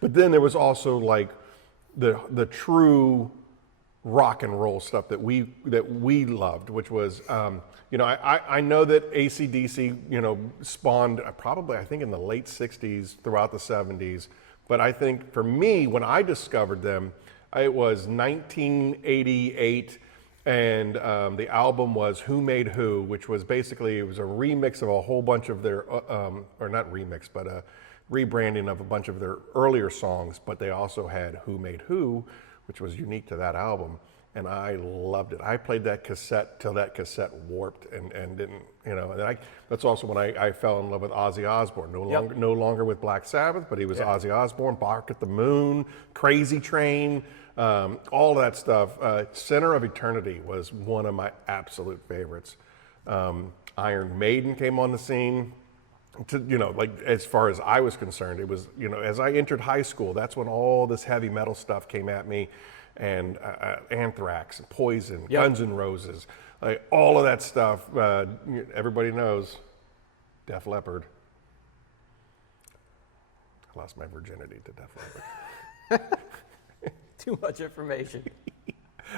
But then there was also like the true rock and roll stuff that we loved, which was I know that AC/DC spawned probably I think in the late 60s throughout the 70s, but I think for me when I discovered them it was 1988, and the album was Who Made Who, which was basically it was a remix of a whole bunch of their or not remix but a rebranding of a bunch of their earlier songs, but they also had Who Made Who, which was unique to that album. And I loved it. I played that cassette till that cassette warped and didn't, you know. And that's also when I fell in love with Ozzy Osbourne. No longer with Black Sabbath, but he was Ozzy Osbourne. Bark at the Moon, Crazy Train, all of that stuff. Center of Eternity was one of my absolute favorites. Iron Maiden came on the scene. Like as far as I was concerned, it was, as I entered high school, that's when all this heavy metal stuff came at me. And Anthrax, and Poison, Guns N' Roses, like all of that stuff. Everybody knows Def Leppard. I lost my virginity to Def Leppard. Too much information.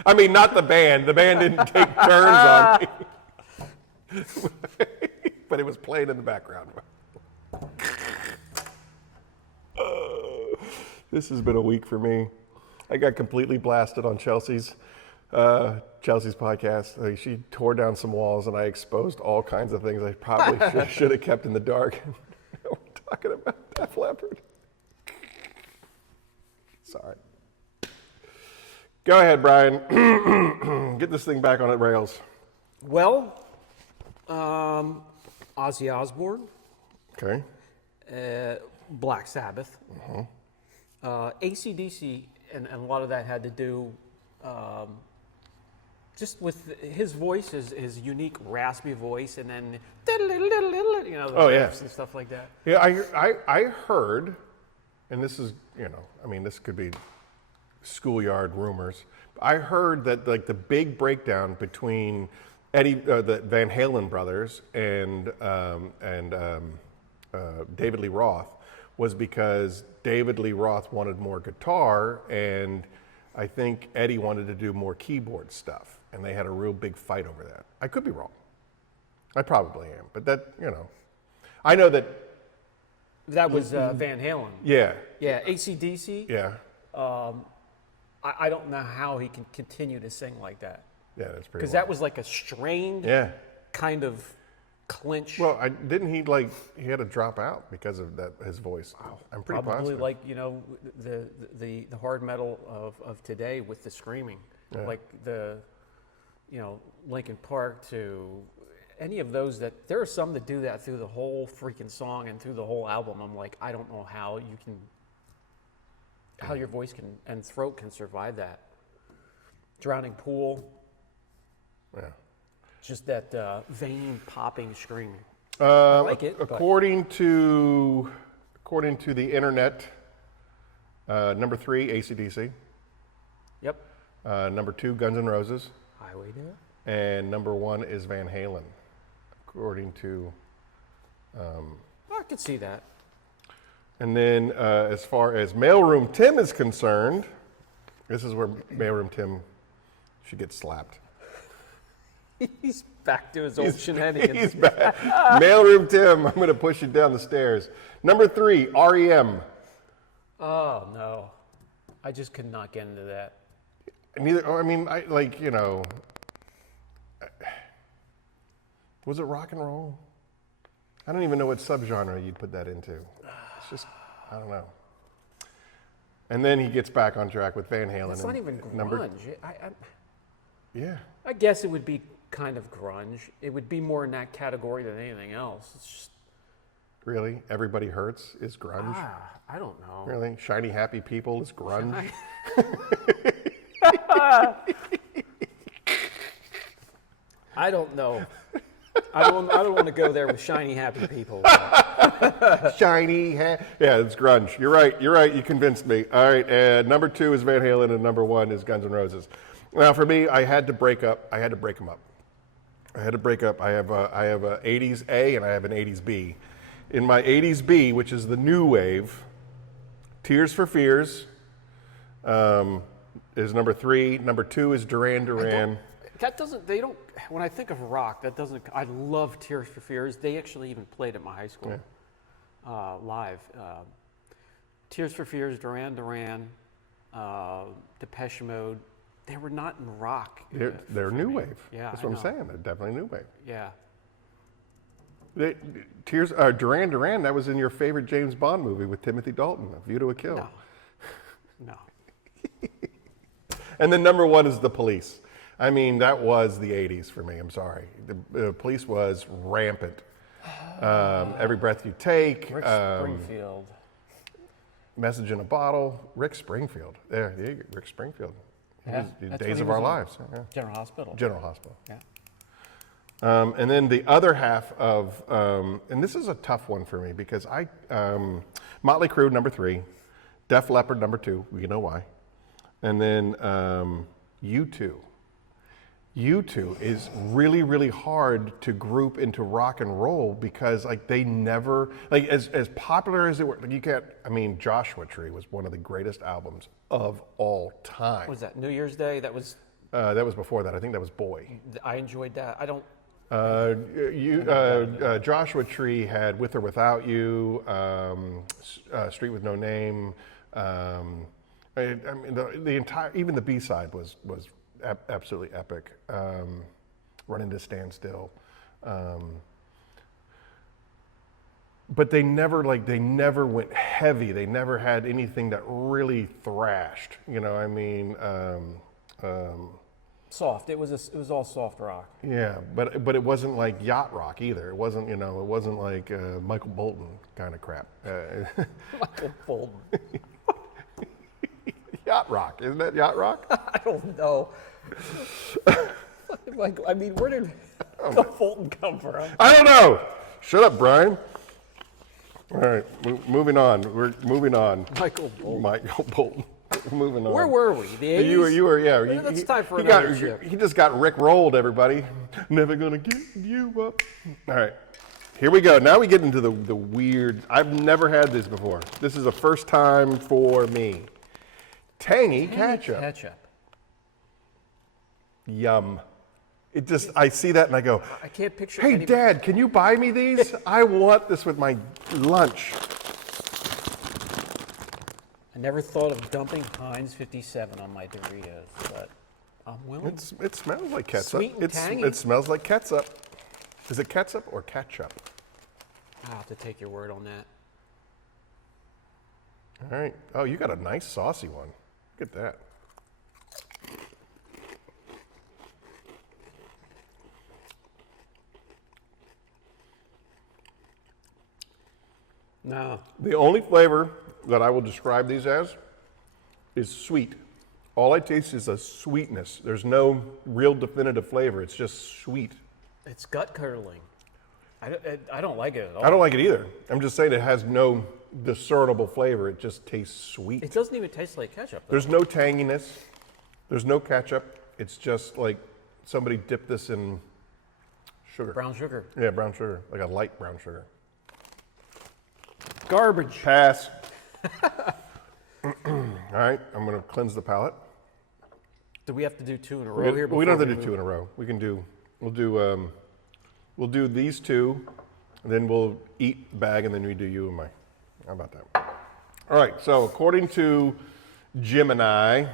I mean, not the band. The band didn't take turns on me. But it was playing in the background. This has been a week for me. I got completely blasted on Chelsea's podcast. Like, she tore down some walls, and I exposed all kinds of things I probably should have kept in the dark. We're talking about Def Leppard. Sorry. Go ahead, Brian. Get this thing back on its rails. Well, Ozzy Osbourne. Okay. Black Sabbath. AC/DC. And a lot of that had to do just with his voice, his unique raspy voice, and then the riffs and stuff like that. Yeah, I heard, and this is this could be schoolyard rumors. I heard that like the big breakdown between the Van Halen brothers and David Lee Roth was because David Lee Roth wanted more guitar, and I think Eddie wanted to do more keyboard stuff, and they had a real big fight over that. I could be wrong. I probably am, but that, I know that. That was Van Halen. Yeah. Yeah, AC/DC. Yeah. I don't know how he can continue to sing like that. Yeah, that's pretty. Because that was like a strained kind of clinch. Well, didn't he he had to drop out because of that, his voice? I'm pretty Probably positive. like the hard metal of today with the screaming, like the Linkin Park to any of those. That there are some that do that through the whole freaking song and through the whole album. I'm like, I don't know how your voice and throat can survive that. Drowning Pool. Yeah. Just that vein popping screaming. I like it. According to the internet, number 3, AC/DC. Yep. Number 2, Guns N' Roses. Highway to Hell. And number 1 is Van Halen, according to. I could see that. And then, as far as Mailroom Tim is concerned, this is where Mailroom Tim should get slapped. He's back to his old shenanigans. He's back. Mailroom Tim, I'm going to push you down the stairs. Number 3, REM. Oh, no. I just could not get into that. Was it rock and roll? I don't even know what subgenre you'd put that into. It's just, I don't know. And then he gets back on track with Van Halen. It's not even grunge. Yeah. I guess it would be kind of grunge. It would be more in that category than anything else. It's just. Really? Everybody Hurts is grunge? I don't know. Really? Shiny Happy People is grunge? I don't know. I don't want to go there with shiny happy people. Yeah, it's grunge. You're right. You convinced me. All right. Number 2 is Van Halen, and number 1 is Guns N' Roses. Now, for me, I had to break them up. I have a 80s A and I have an 80s B. In my 80s B, which is the new wave, Tears for Fears is number 3. Number 2 is Duran Duran. When I think of rock, I love Tears for Fears. They actually even played at my high school live. Tears for Fears, Duran Duran, Depeche Mode. They were not in rock. They're new wave. Yeah, that's what I'm saying. They're definitely new wave. Yeah. Duran Duran. That was in your favorite James Bond movie with Timothy Dalton, A View to a Kill. No. And then number 1 is the Police. I mean, that was the 80s for me. I'm sorry. The Police was rampant. Every Breath You Take. Rick Springfield. Message in a Bottle. Rick Springfield. There you go. Rick Springfield. Yeah, Days of Our Lives. Yeah. General Hospital. General Hospital. Yeah. And then the other half of, and this is a tough one for me because Motley Crue, number 3, Def Leppard, number 2, you know why, and then U2. U2 is really, really hard to group into rock and roll because like they never, like as popular as it were, like you can't, I mean, Joshua Tree was one of the greatest albums of all time. What was that, New Year's Day? That was before that. I think that was Boy. I enjoyed that. I don't. Joshua Tree had With or Without You, Street with No Name. I mean, the entire, even the B-side was absolutely epic. Running to Stand Still. But they never went heavy. They never had anything that really thrashed. You know, I mean. Soft. It was all soft rock. Yeah, but it wasn't like yacht rock either. It wasn't like Michael Bolton kind of crap. Michael Bolton. Yacht rock, isn't that yacht rock? I don't know. I mean, where did Michael Bolton come from? I don't know. Shut up, Brian. All right, moving on. We're moving on. Michael Bolton. Michael Bolton. Moving on. Where were we? The 80s? You were, yeah. That's time for another chip. He just got Rick rolled, everybody. Never gonna give you up. All right, here we go. Now we get into the weird. I've never had this before. This is the first time for me. Tangy ketchup. Yum. It just, I see that and I go, I can't picture. Hey, Dad, can you buy me these? I want this with my lunch. I never thought of dumping Heinz 57 on my Doritos, but I'm willing. It smells like ketchup. Sweet and tangy. It smells like ketchup. Is it ketchup or ketchup? I'll have to take your word on that. All right. Oh, you got a nice saucy one. Look at that. No. The only flavor that I will describe these as is sweet. All I taste is a sweetness. There's no real definitive flavor. It's just sweet. It's gut curdling. I don't like it at all. I don't like it either. I'm just saying it has no discernible flavor. It just tastes sweet. It doesn't even taste like ketchup, though. There's no tanginess. There's no ketchup. It's just like somebody dipped this in sugar. Brown sugar. Yeah, brown sugar, like a light brown sugar. Garbage. Pass. All right, I'm going to cleanse the palate. Do we have to do 2 in a row here? We don't have to do 2 in a row. We'll do these 2, and then we'll eat the bag, and then we do you and my. How about that? All right, so according to Gemini.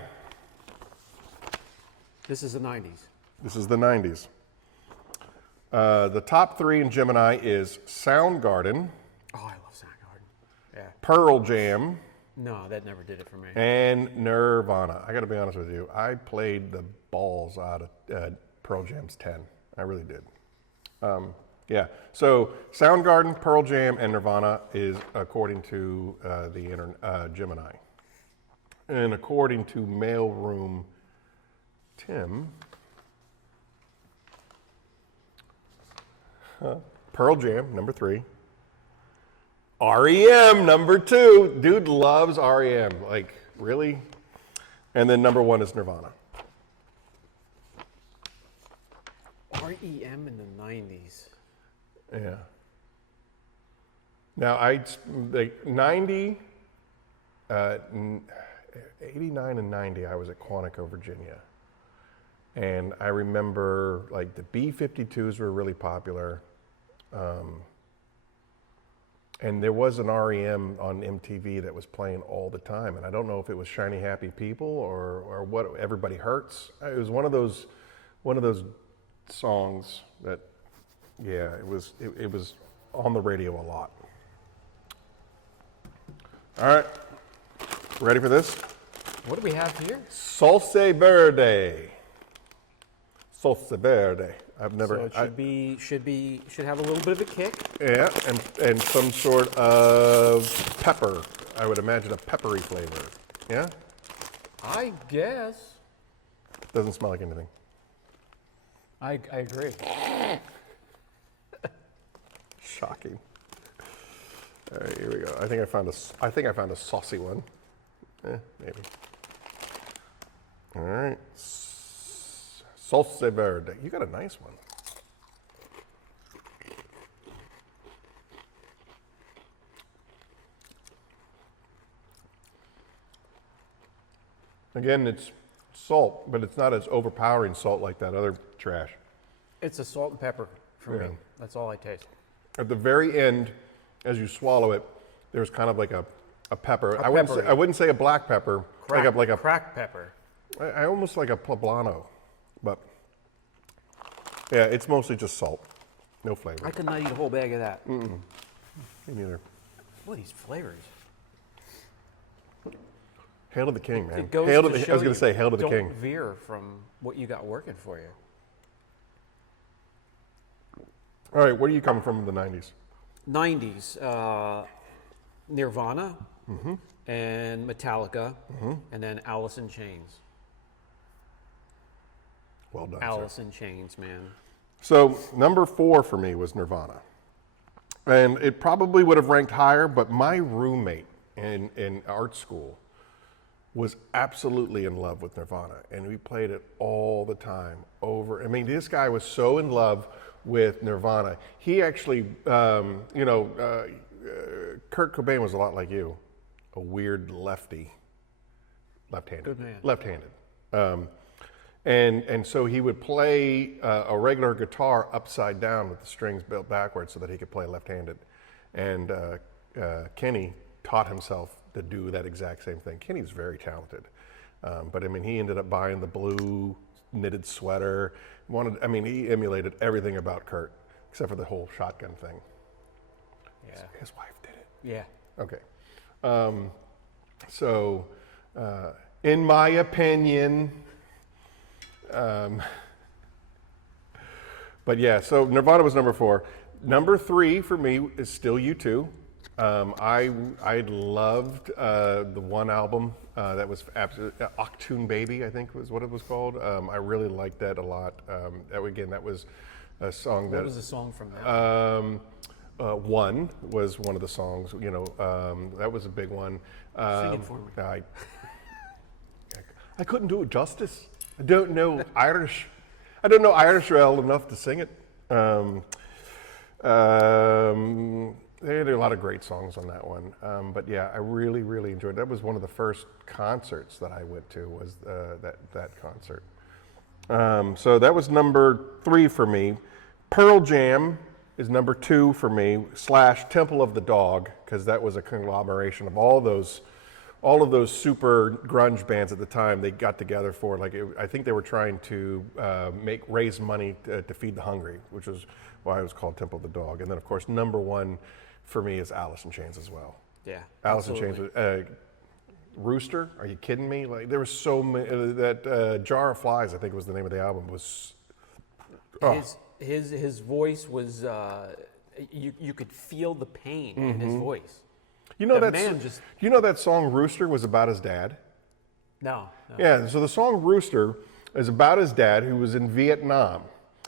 This is the 90s. This is the 90s. The top 3 in Gemini is Soundgarden. Oh, I love Soundgarden. Yeah. Pearl Jam. No, that never did it for me. And Nirvana. I got to be honest with you. I played the balls out of Pearl Jam's 10. I really did. Yeah. So Soundgarden, Pearl Jam, and Nirvana is according to the Gemini. And according to Mailroom Tim, Pearl Jam, number 3. REM, number 2. Dude loves REM. Like, really? And then number 1 is Nirvana. REM in the 90s. Yeah. Now, like 90, 89 and 90, I was at Quantico, Virginia. And I remember, like, the B-52s were really popular. And there was an REM on MTV that was playing all the time. And I don't know if it was Shiny Happy People or what, Everybody Hurts. It was one of those songs that, yeah, it was on the radio a lot. All right, ready for this? What do we have here? Salsa verde. Salsa verde. I've never. So it should have a little bit of a kick. Yeah, and some sort of pepper. I would imagine a peppery flavor. Yeah? I guess. Doesn't smell like anything. I agree. Shocking. All right, here we go. I think I found a saucy one. Maybe. All right. Salsa verde. You got a nice one. Again, it's salt, but it's not as overpowering salt like that other trash. It's a salt and pepper for me. That's all I taste. At the very end, as you swallow it, there's kind of like a pepper. I wouldn't say a black pepper. Like a cracked pepper. I almost like a poblano, but yeah, it's mostly just salt, no flavor. I could not eat a whole bag of that. Me neither. What are these flavors? Hail to the king, man. It goes Hail to to the, show I was going to say hail to the king. Don't veer from what you got working for you. All right, where are you coming from in the 90s? 90s, Nirvana and Metallica, and then Alice in Chains. Well done, Alice sir. in Chains, man. So number 4 for me was Nirvana. And it probably would have ranked higher, but my roommate in art school was absolutely in love with Nirvana, and we played it all the time over. I mean, this guy was so in love with Nirvana. He actually, Kurt Cobain was a lot like you, a weird lefty, left-handed. Good man. Left-handed. And so he would play a regular guitar upside down with the strings built backwards so that he could play left-handed. And Kenny taught himself to do that exact same thing. Kenny's very talented. But I mean, he ended up buying the blue knitted sweater. He emulated everything about Kurt, except for the whole shotgun thing. Yeah. His wife did it. Yeah. Okay. In my opinion, but yeah, so Nirvana was number 4. Number 3 for me is still U2. I loved the one album that was Octoon Baby, I think was what it was called. I really liked that a lot. That was a song What was the song from that? One was one of the songs. That was a big one. Sing it for me. I couldn't do it justice. I don't know Irish. I don't know Irish well enough to sing it. They had a lot of great songs on that one. But yeah, I really, really enjoyed it. That was one of the first concerts that I went to, was that concert. So that was number 3 for me. Pearl Jam is number 2 for me, / Temple of the Dog, because that was a conglomeration of all of those super grunge bands at the time. They got together for, I think they were trying to raise money to feed the hungry, which was why it was called Temple of the Dog. And then, of course, number 1 for me is Alice in Chains as well. Yeah. Alice in Chains. Rooster? Are you kidding me? Like, there was so many. That Jar of Flies, I think was the name of the album. Was his voice was you could feel the pain in his voice. You know that song Rooster was about his dad? No. Yeah, so the song Rooster is about his dad who was in Vietnam,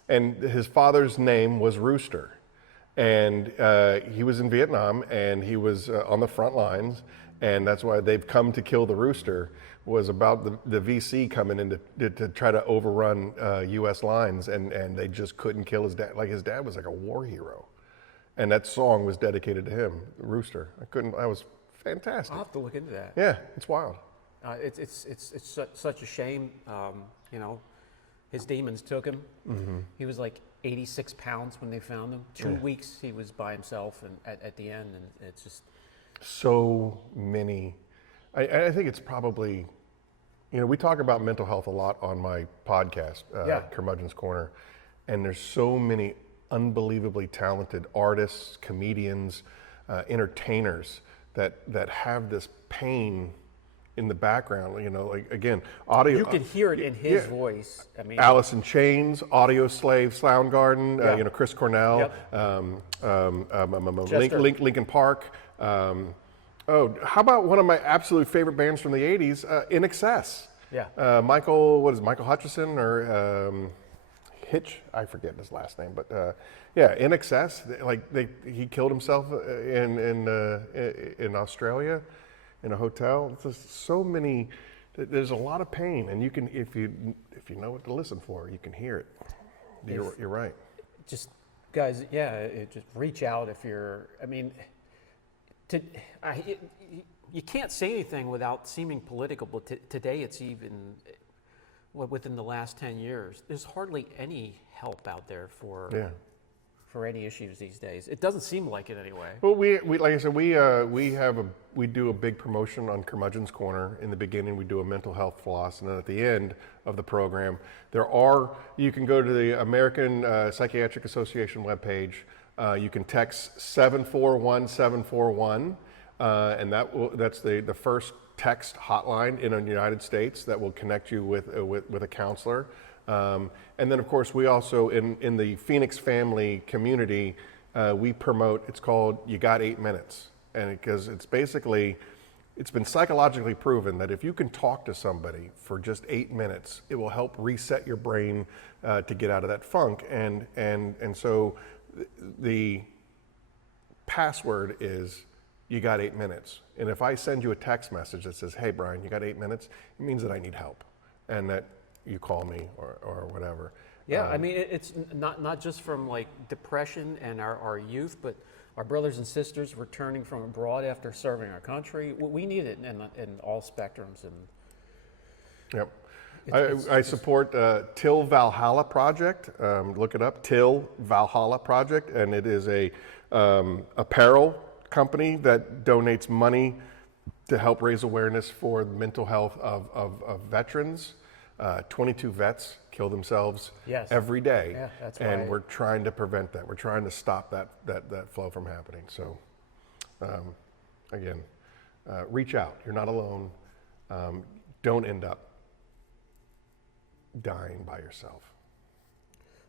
and his father's name was Rooster. And he was in Vietnam, and he was on the front lines, and that's why They've Come to Kill the Rooster was about the VC coming in to try to overrun U.S. lines, and they just couldn't kill his dad. Like, his dad was like a war hero. And that song was dedicated to him, Rooster. That was fantastic. I'll have to look into that. Yeah, it's wild. It's such a shame. His demons took him. Mm-hmm. He was like 86 pounds when they found him. 2 weeks he was by himself, and at the end, and it's just so many. I think it's probably, we talk about mental health a lot on my podcast, Curmudgeon's Corner, and there's so many unbelievably talented artists, comedians, entertainers that have this pain in the background. You know, like again, audio. You could hear it in his voice. I mean, Alice in Chains, Audio Slave, Soundgarden, Yeah. you know, Chris Cornell, Chester. Linkin Park. Oh, how about one of my absolute favorite bands from the '80s, In Excess? Yeah. Michael Hutchison or Hitch? I forget his last name, but yeah, In Excess. He killed himself in Australia, in a hotel. There's so many. There's a lot of pain, and you can, if you know what to listen for, you can hear it. You're right. Just guys, just reach out if you're. I mean, you can't say anything without seeming political. But today, it's even within the last 10 years. There's hardly any help out there for any issues these days. It doesn't seem like it anyway. Well, we like I said, we do a big promotion on Curmudgeon's Corner. In the beginning, we do a mental health floss, and then at the end of the program, you can go to the American Psychiatric Association webpage. You can text 741-741, and that's the first text hotline in the United States that will connect you with a counselor. And then, of course, we also, in the Phoenix family community, we promote, it's called You Got 8 Minutes. And because it's been psychologically proven that if you can talk to somebody for just 8 minutes, it will help reset your brain to get out of that funk. And so the password is You Got 8 Minutes. And if I send you a text message that says, hey, Brian, you got 8 minutes, it means that I need help. And that you call me or whatever. Yeah, I mean, it's not just from like depression and our youth, but our brothers and sisters returning from abroad after serving our country. We need it in all spectrums. And yep. I support Till Valhalla Project. Look it up, Till Valhalla Project, and it is a apparel company that donates money to help raise awareness for the mental health of veterans. 22 vets kill themselves every day, and we're trying to prevent that. We're trying to stop that flow from happening. So, again, reach out. You're not alone. Don't end up dying by yourself.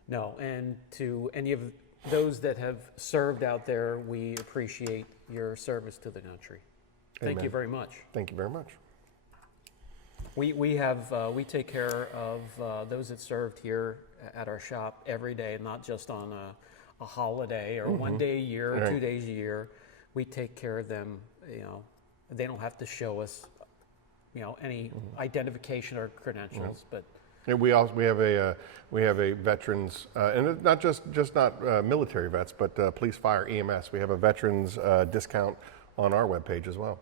No, and to any of those that have served out there, we appreciate your service to the country. Thank you very much. Thank you very much. We take care of those that served here at our shop every day, not just on a holiday or 1 day a year or 2 days a year. We take care of them. You know, they don't have to show us, any identification or credentials. But yeah, we have a veterans, and it's not just military vets, but police, fire, EMS. We have a veterans discount on our webpage as well.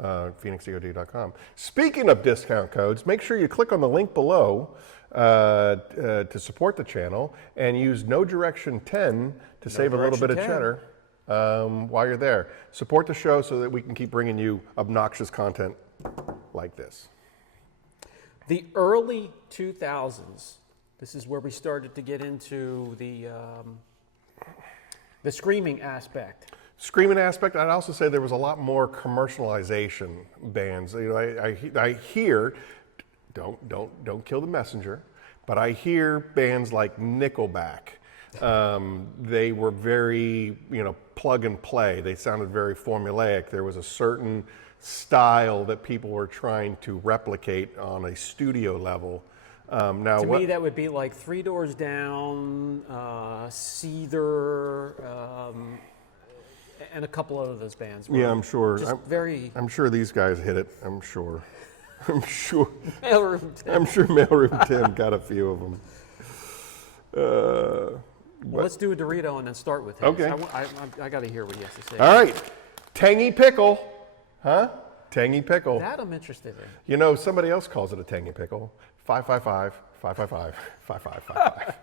PhoenixEOD.com. Speaking of discount codes, make sure you click on the link below to support the channel and use Nodirection10 to save a little bit of cheddar while you're there. Support the show so that we can keep bringing you obnoxious content like this. the early 2000s, this is where we started to get into the screaming aspect. Screaming aspect, I'd also say there was a lot more commercialization bands. I hear, don't kill the messenger, but I hear bands like Nickelback. They were very, plug and play. They sounded very formulaic. There was a certain style that people were trying to replicate on a studio level. Now, to me, that would be like Three Doors Down, Seether, and a couple of those bands. Yeah, I'm sure. I'm sure these guys hit it. I'm sure. Mailroom Tim. I'm sure Mailroom Tim got a few of them. Well, let's do a Dorito and then start with his. Okay. I got to hear what he has to say. All right. Tangy pickle. Huh? Tangy pickle. That I'm interested in. Somebody else calls it a tangy pickle. 555, 555, 5555.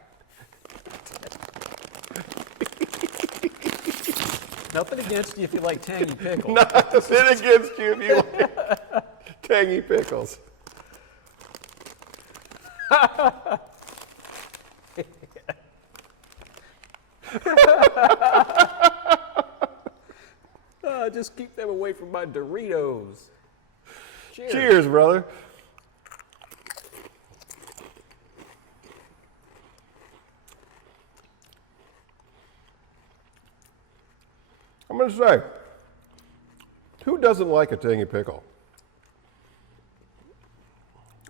Nothing against you if you like tangy pickles. Nothing against you if you like tangy pickles. Just keep them away from my Doritos. Cheers. Cheers, brother. I'm going to say, who doesn't like a tangy pickle?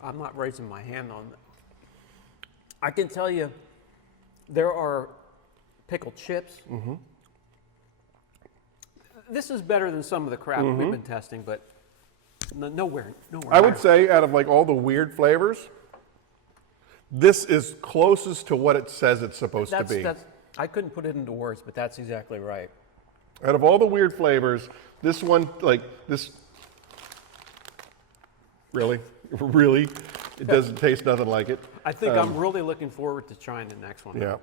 I'm not raising my hand on that. I can tell you, there are pickled chips. Mm-hmm. This is better than some of the crap we've been testing, but nowhere. I would say, out of like all the weird flavors, this is closest to what it says it's supposed to be. I couldn't put it into words, but that's exactly right. Out of all the weird flavors, this one, like this, really, it doesn't taste nothing like it. I think I'm really looking forward to trying the next one. Yeah.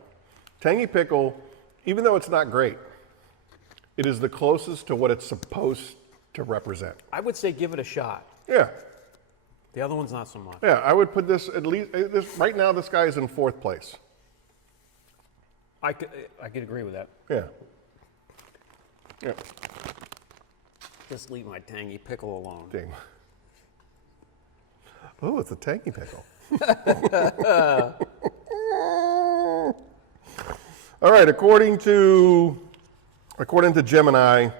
Tangy pickle, even though it's not great, it is the closest to what it's supposed to represent. I would say give it a shot. Yeah. The other one's not so much. Yeah, I would put this at least, right now this guy is in 4th place. I could agree with that. Yeah. Yeah. Just leave my tangy pickle alone. Dang. Oh, it's a tangy pickle. All right, according to Gemini,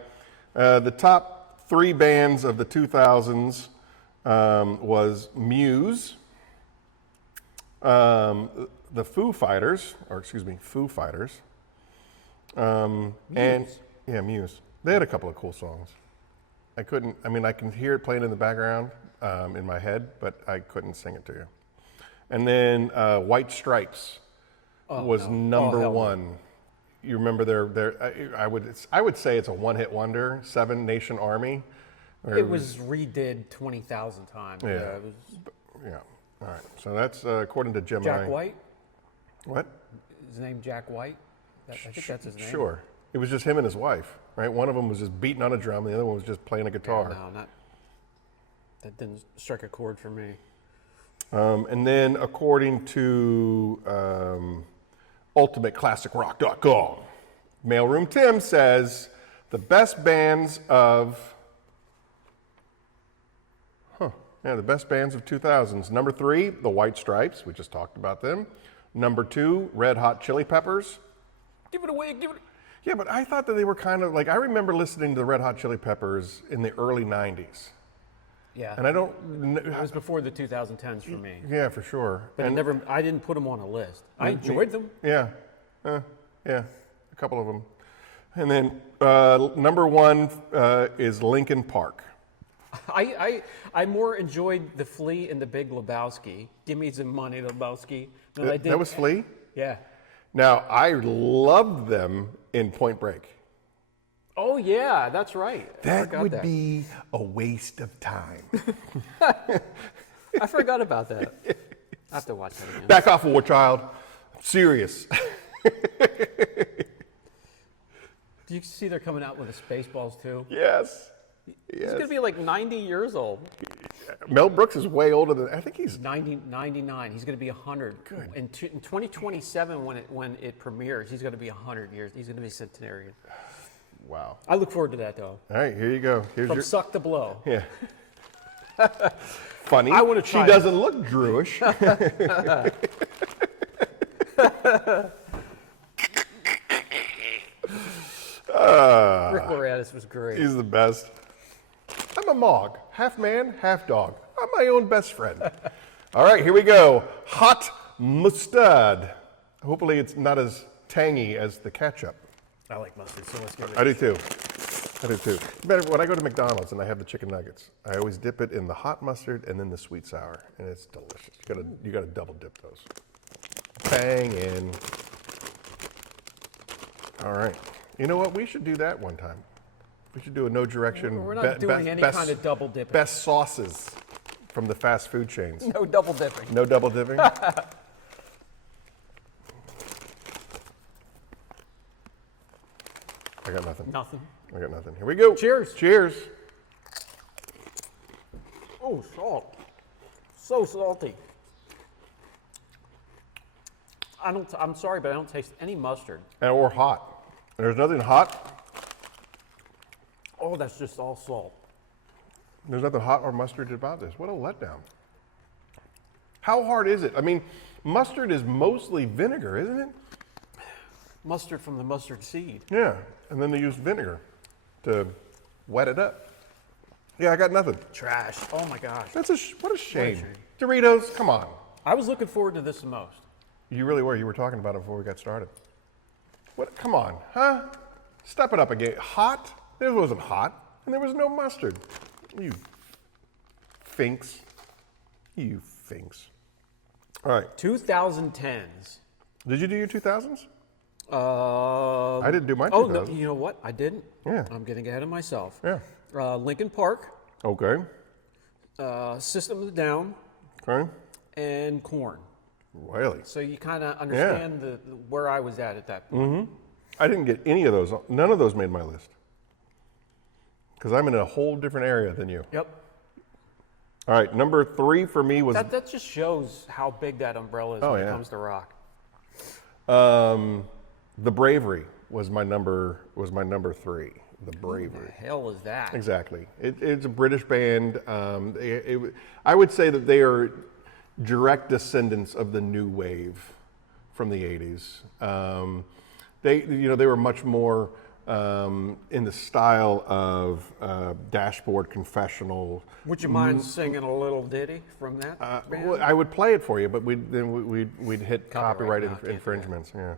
the top 3 bands of the 2000s was Muse, the Foo Fighters, and yeah, Muse. They had a couple of cool songs. I can hear it playing in the background in my head, but I couldn't sing it to you. And then White Stripes was number 1. You remember their I would say it's a one-hit wonder, 7 Nation Army. It was redid 20,000 times. Yeah. It was Yeah. All right. So that's according to Gemini. Jack White? What? His name Jack White? I think that's his name. Sure. It was just him and his wife, right? One of them was just beating on a drum, the other one was just playing a guitar. No, that didn't strike a chord for me. And then according to UltimateClassicRock.com, Mailroom Tim says the best bands of 2000s. Number 3, the White Stripes. We just talked about them. Number 2, Red Hot Chili Peppers. Give it away, give it. Yeah, but I thought that they were kind of like, I remember listening to the Red Hot Chili Peppers in the early 90s. Yeah. And I don't. It was before the 2010s for me. Yeah, for sure. But I didn't put them on a list. I enjoyed them. Yeah. Yeah. A couple of them. And then number 1 is Linkin Park. I more enjoyed the Flea and the Big Lebowski. Give me some money, Lebowski. Than I did. That was Flea? Yeah. Now, I loved them in Point Break. Oh, yeah, that's right. That would be a waste of time. I forgot about that. I have to watch that again. Back off, War Child. I'm serious. Do you see they're coming out with the Spaceballs, too? Yes. He's going to be like 90 years old. Mel Brooks is way older than, I think he's 99. He's going to be 100. Good. In 2027, when it premieres, he's going to be 100 years. He's going to be centenarian. Wow. I look forward to that, though. All right, here you go. Here's From suck to blow. Yeah. Funny. I wanna try She doesn't look Jewish. Rick Moranis was great. He's the best. I'm a Mog, half man, half dog. I'm my own best friend. All right, here we go. Hot mustard. Hopefully it's not as tangy as the ketchup. I like mustard, so let's give it. I do too. When I go to McDonald's and I have the chicken nuggets, I always dip it in the hot mustard and then the sweet sour, and it's delicious. You gotta double dip those. Bang in. All right. You know what? We should do that one time. We should do a No Direction. We're not doing any kind of double dipping. Best sauces from the fast food chains. No double dipping. No double dipping. I got nothing. Nothing. I got nothing. Here we go. Cheers. Cheers. Oh, salt. So salty. I'm sorry, but I don't taste any mustard. Or hot. There's nothing hot. Oh, that's just all salt. There's nothing hot or mustard about this. What a letdown. How hard is it? I mean, mustard is mostly vinegar, isn't it? Mustard from the mustard seed. Yeah, and then they use vinegar to wet it up. Yeah, I got nothing. Trash. Oh my gosh. What a shame. Doritos, come on. I was looking forward to this the most. You really were. You were talking about it before we got started. What? Come on, huh? Step it up again. Hot? This wasn't hot, and there was no mustard. You finks. You finks. All right. 2010s. Did you do your 2000s? I didn't do my 2000s. Oh, no, you know what? I didn't. Yeah. I'm getting ahead of myself. Yeah. Lincoln Park, Okay. System of a Down, Okay. and Corn. Really? So you kind of understand where I was at that point. I didn't get any of those. None of those made my list. Because I'm in a whole different area than you. Yep. All right, number 3 for me was That just shows how big that umbrella is when it comes to rock. The Bravery was my number 3. The Bravery. What the hell is that? Exactly. It's a British band. I would say that they are direct descendants of the new wave from the 80s. They were much more in the style of Dashboard Confessional. Would you mind singing a little ditty from that band? Well, I would play it for you, but we'd hit copyright no, can't do infringements. Yeah.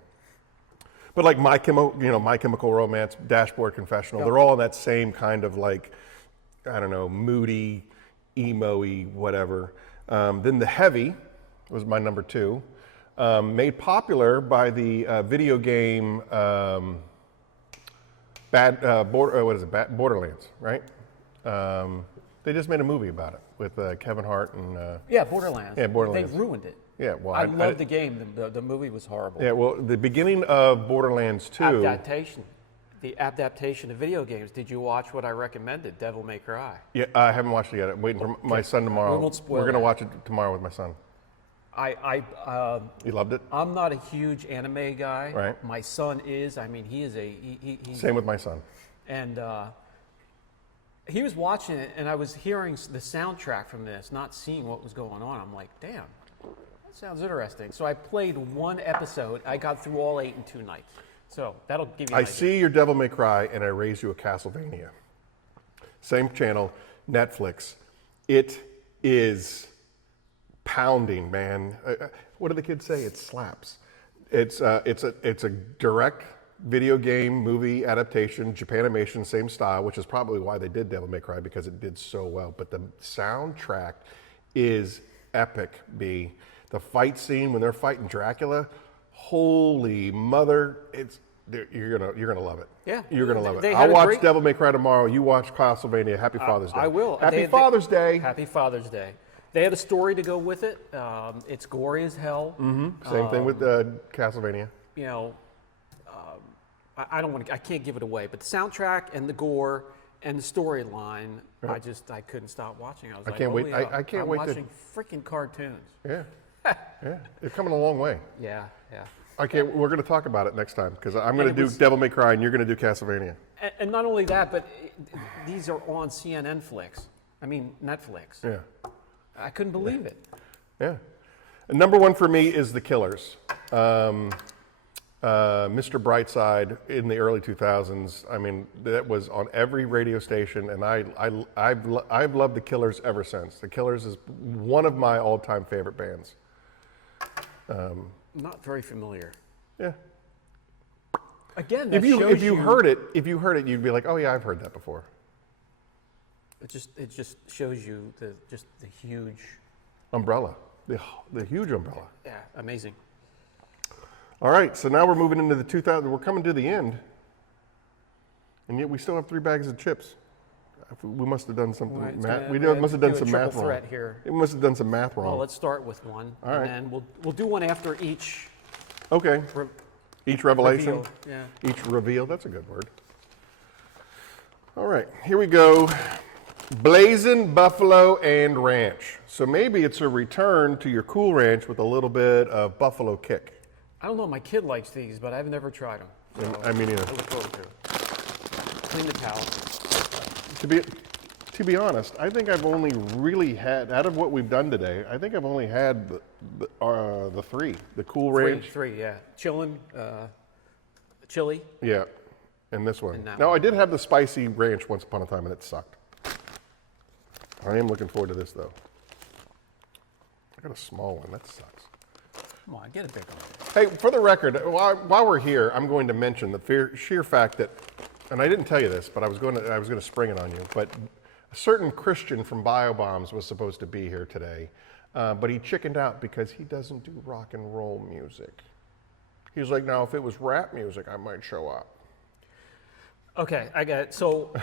But like My Chemical Romance, Dashboard Confessional, they're all in that same kind of like, I don't know, moody, emo-y, whatever. Then The Heavy was my number 2, made popular by the video game Borderlands, right? They just made a movie about it with Kevin Hart and. Yeah, Borderlands. Yeah, Borderlands. They ruined it. Yeah, well, I loved the game. The movie was horrible. Yeah, well, the beginning of Borderlands 2. The adaptation of video games. Did you watch what I recommended, Devil May Cry? Yeah, I haven't watched it yet. I'm waiting for my son tomorrow. We won't spoil We're going to that. watch it tomorrow with my son. You loved it? I'm not a huge anime guy. Right. My son is. I mean, he is he's Same with my son. And he was watching it, and I was hearing the soundtrack from this, not seeing what was going on. I'm like, damn, that sounds interesting. So I played one episode. I got through all 8 in 2 nights. So that'll give you an idea. See your Devil May Cry, and I raise you a Castlevania. Same channel, Netflix. It is pounding, man. What do the kids say? It slaps. It's a direct video game movie adaptation, Japanimation, same style, which is probably why they did Devil May Cry, because it did so well. But the soundtrack is epic. The fight scene when they're fighting Dracula, holy mother! You're gonna love it. Yeah, you're gonna love it. They I'll had a watch great- Devil May Cry tomorrow. You watch Castlevania. Happy Father's Day. I will. Happy Father's Day. Happy Father's Day. They had a story to go with it. It's gory as hell. Same thing with Castlevania. You know, I don't want to. I can't give it away. But the soundtrack and the gore and the storyline, I couldn't stop watching. I was like, can't wait. holy I hell, can't I'm wait to- watching freaking cartoons. Yeah, yeah. They're coming a long way. Yeah. We're going to talk about it next time, because I'm going to do was- Devil May Cry and you're going to do Castlevania. And not only that, but these are on CNN Flix. I mean, Netflix. Yeah, I couldn't believe it. yeah. And number 1 for me is The Killers. Mr. Brightside in the early 2000s. I mean, that was on every radio station, and I've loved The Killers ever since. The Killers is one of my all-time favorite bands. Not very familiar. Yeah. Again, that If you shows heard it, you'd be like, oh yeah, I've heard that before. It just shows you the huge. Umbrella, the huge umbrella. Yeah, amazing. All right, so now we're moving into the 2000. We're coming to the end, and yet we still have 3 bags of chips. We must have done something. We must have done some math wrong. Here. It must have done some math wrong. Well, let's start with one, All and right. then we'll do one after each. Okay. Each revelation. Reveal, yeah. Each reveal. That's a good word. All right, here we go. Blazing Buffalo and Ranch. So maybe it's a return to your Cool Ranch with a little bit of buffalo kick. I don't know. My kid likes these, but I've never tried them. I mean, I look forward to it. Clean the towel. to be honest, I think I've only really had, out of what we've done today, I think I've only had the three. The Cool Ranch. Three, yeah. Chili. Yeah, and this one. And that Now, one. I did have the spicy ranch once upon a time, and it sucked. I am looking forward to this, though. I got a small one. That sucks. Come on, get a big one. Hey, for the record, while we're here, I'm going to mention the sheer fact that, and I didn't tell you this, but I was going to spring it on you, but a certain Christian from BioBombs was supposed to be here today, but he chickened out because he doesn't do rock and roll music. He's like, now, if it was rap music, I might show up. Okay, I get it. So,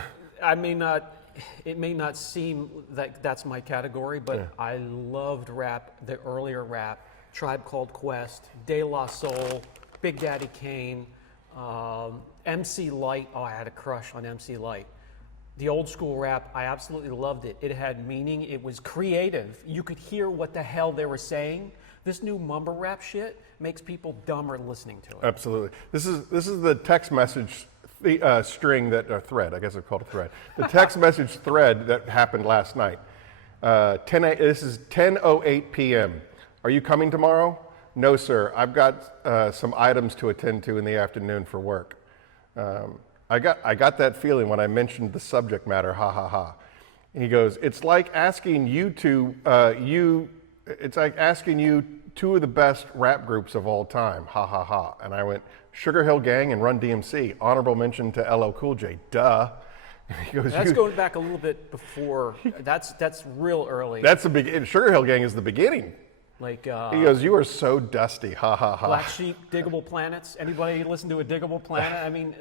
I may not, it may not seem like that's my category, but Yeah. I loved rap, the earlier rap, Tribe Called Quest, De La Soul, Big Daddy Kane, MC Light. Oh, I had a crush on MC Light. The old school rap, I absolutely loved it. It had meaning, it was creative. You could hear what the hell they were saying. This new mumble rap shit makes people dumber listening to it. Absolutely. This is the text message string that thread. I guess it's called a thread. The text message thread that happened last night. This is 10:08 p.m. Are you coming tomorrow? No, sir. I've got some items to attend to in the afternoon for work. I got that feeling when I mentioned the subject matter. Ha ha ha. And he goes, it's like asking you two of the best rap groups of all time. Ha ha ha. And I went, Sugar Hill Gang and Run DMC. Honorable mention to LL Cool J. Duh. He goes, That's going back a little bit before. That's real early. That's the beginning. Sugar Hill Gang is the beginning. Like He goes, you are so dusty. Ha ha ha. Black Sheep, Diggable Planets. Anybody listen to a Diggable Planet? I mean,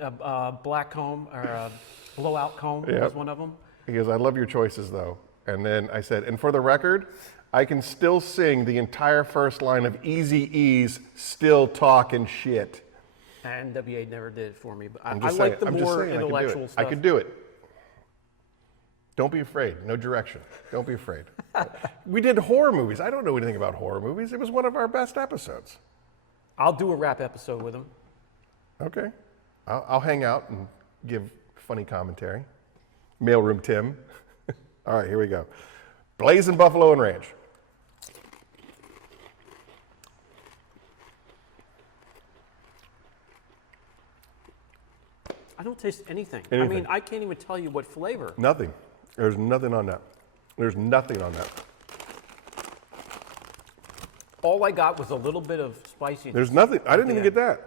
Black Comb or Blowout Comb was one of them. He goes, I love your choices though. And then I said, and for the record, I can still sing the entire first line of Eazy-E's Still Talking Shit. And NWA never did it for me, but I just like saying, the more intellectual I stuff. could do it. Don't be afraid. No direction. Don't be afraid. We did horror movies. I don't know anything about horror movies. It was one of our best episodes. I'll do a rap episode with him. Okay. I'll hang out and give funny commentary. Mailroom Tim. All right, here we go. Blazing Buffalo and Ranch. I don't taste anything. I Anything. mean, I can't even tell you what flavor. Nothing. There's nothing on that. There's nothing on that. All I got was a little bit of spiciness. There's nothing. I didn't even Yeah. get that.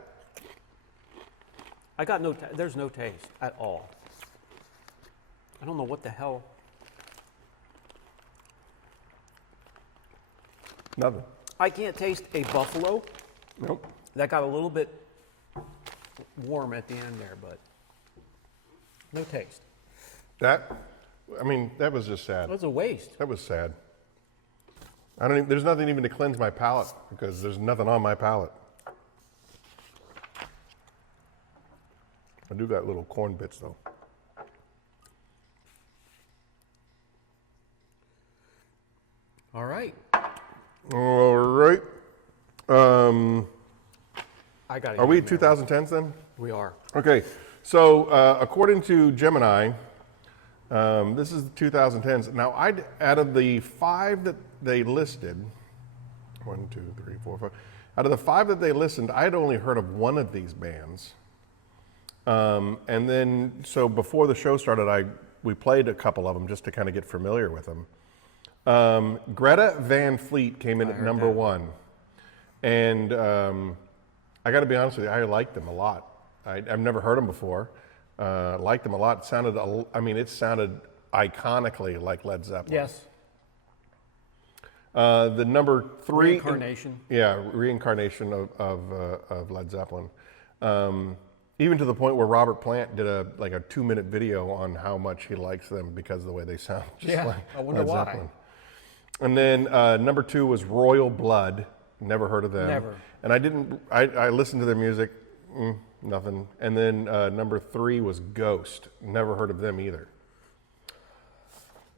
I got there's no taste at all. I don't know what the hell. Nothing. I can't taste a buffalo. Nope. That got a little bit warm at the end there, but no taste. That was just sad. That was a waste. That was sad. There's nothing even to cleanse my palate because there's nothing on my palate. I do got little corn bits though. All right. All right. I got it. Are we 2010s then? We are. Okay. So according to Gemini, this is the 2010s. Now, out of the 5 that they listed, 1, 2, 3, 4, 5. Out of the 5 that they listened, I had only heard of one of these bands. And then, so before the show started, we played a couple of them just to kind of get familiar with them. Greta Van Fleet came in at number 1. And I got to be honest with you, I liked them a lot. I've never heard them before. Liked them a lot. It sounded iconically like Led Zeppelin. Yes. The number 3. Reincarnation. Reincarnation of Led Zeppelin. Even to the point where Robert Plant did a 2-minute video on how much he likes them because of the way they sound. Just like I wonder Led why. Zeppelin. And then number 2 was Royal Blood. Never heard of them. Never. And I listened to their music, nothing. And then number 3 was Ghost. Never heard of them either.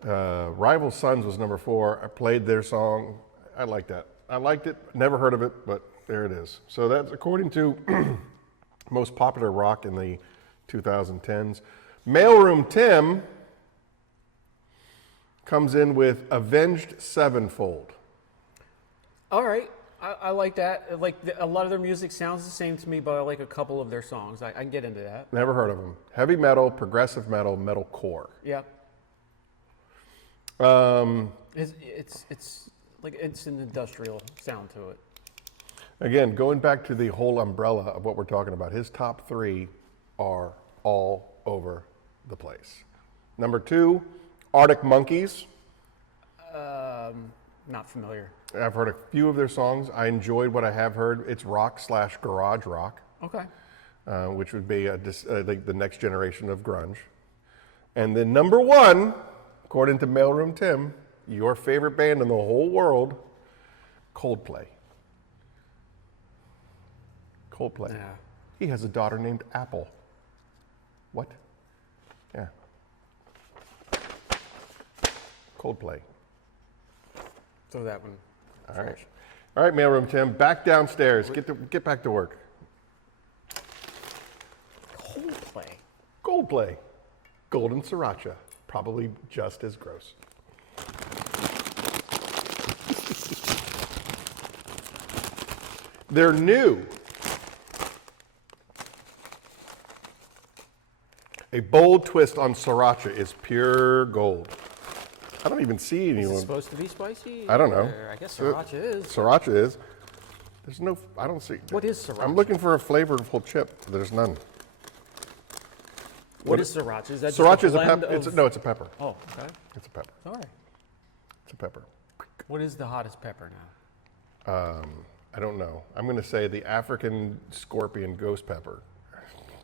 Rival Sons was number 4. I played their song. I liked that. I liked it. Never heard of it, but there it is. So that's according to most popular rock in the 2010s. Mailroom Tim comes in with Avenged Sevenfold. All right. I like that. A lot of their music sounds the same to me, but I like a couple of their songs. I can get into that. Never heard of them. Heavy metal, progressive metal, metalcore. Yeah. It's an industrial sound to it. Again, going back to the whole umbrella of what we're talking about, his top 3 are all over the place. Number 2, Arctic Monkeys. Not familiar. I've heard a few of their songs. I enjoyed what I have heard. It's rock/garage rock. Okay. Which would be like the next generation of grunge. And then number 1, according to Mailroom Tim, your favorite band in the whole world, Coldplay. Coldplay. Yeah. He has a daughter named Apple. What? Yeah. Coldplay. Throw that one. All right. All right, Mailroom Tim, back downstairs. Get back to work. Coldplay. Coldplay. Golden Sriracha. Probably just as gross. They're new. A bold twist on Sriracha is pure gold. I don't even see Is anyone. it supposed to be spicy? I don't know. Or I guess sriracha is. Sriracha is. There's no, I don't see. What is sriracha? I'm looking for a flavorful chip. There's none. What is sriracha? Is that Sriracha just is a blend pepper. of... No, it's a pepper. Oh, okay. It's a pepper. All right. It's a pepper. What is the hottest pepper now? I don't know. I'm going to say the African scorpion ghost pepper.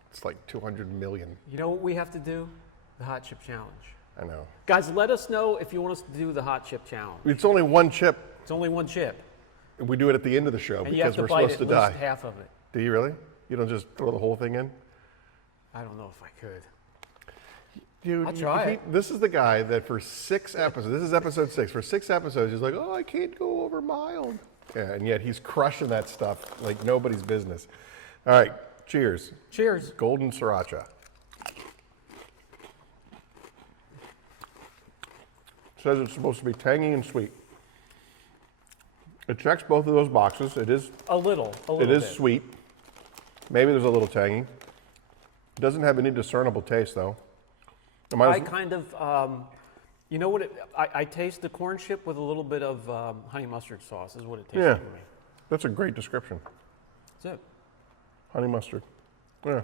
It's like 200 million. You know what we have to do? The hot chip challenge. I know. Guys, let us know if you want us to do the hot chip challenge. It's only one chip. It's only one chip. We do it at the end of the show And you have because to we're bite supposed at to least die. half of it. Do you really? You don't just throw the whole thing in? I don't know if I could. Dude, I'll try it. This is the guy that for 6 episodes, this is episode 6, for 6 episodes, he's like, oh, I can't go over mild. Yeah, and yet he's crushing that stuff like nobody's business. All right, cheers. Cheers. Golden Sriracha. Says it's supposed to be tangy and sweet. It checks both of those boxes. It is A little It is bit. sweet. Maybe there's a little tangy. It doesn't have any discernible taste, though. I kind of, you know what? I taste the corn chip with a little bit of honey mustard sauce is what it tastes Yeah, like to me. that's a great description. That's it. Honey mustard. Yeah.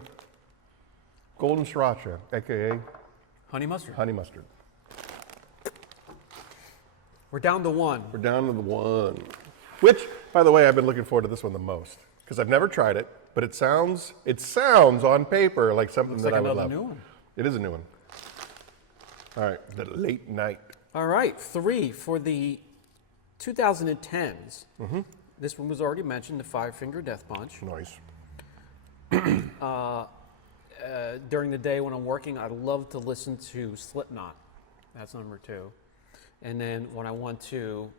Golden Sriracha, a.k.a. Honey mustard. honey mustard. We're down to one. We're down to the 1. Which, by the way, I've been looking forward to this one the most. Because I've never tried it, but it sounds on paper like something Looks that like I would another love. new one. It is a new one. All right, the late night. All right, 3 for the 2010s. Mm-hmm. This one was already mentioned, the Five Finger Death Punch. Nice. During the day when I'm working, I love to listen to Slipknot. That's number 2. And then when I want to,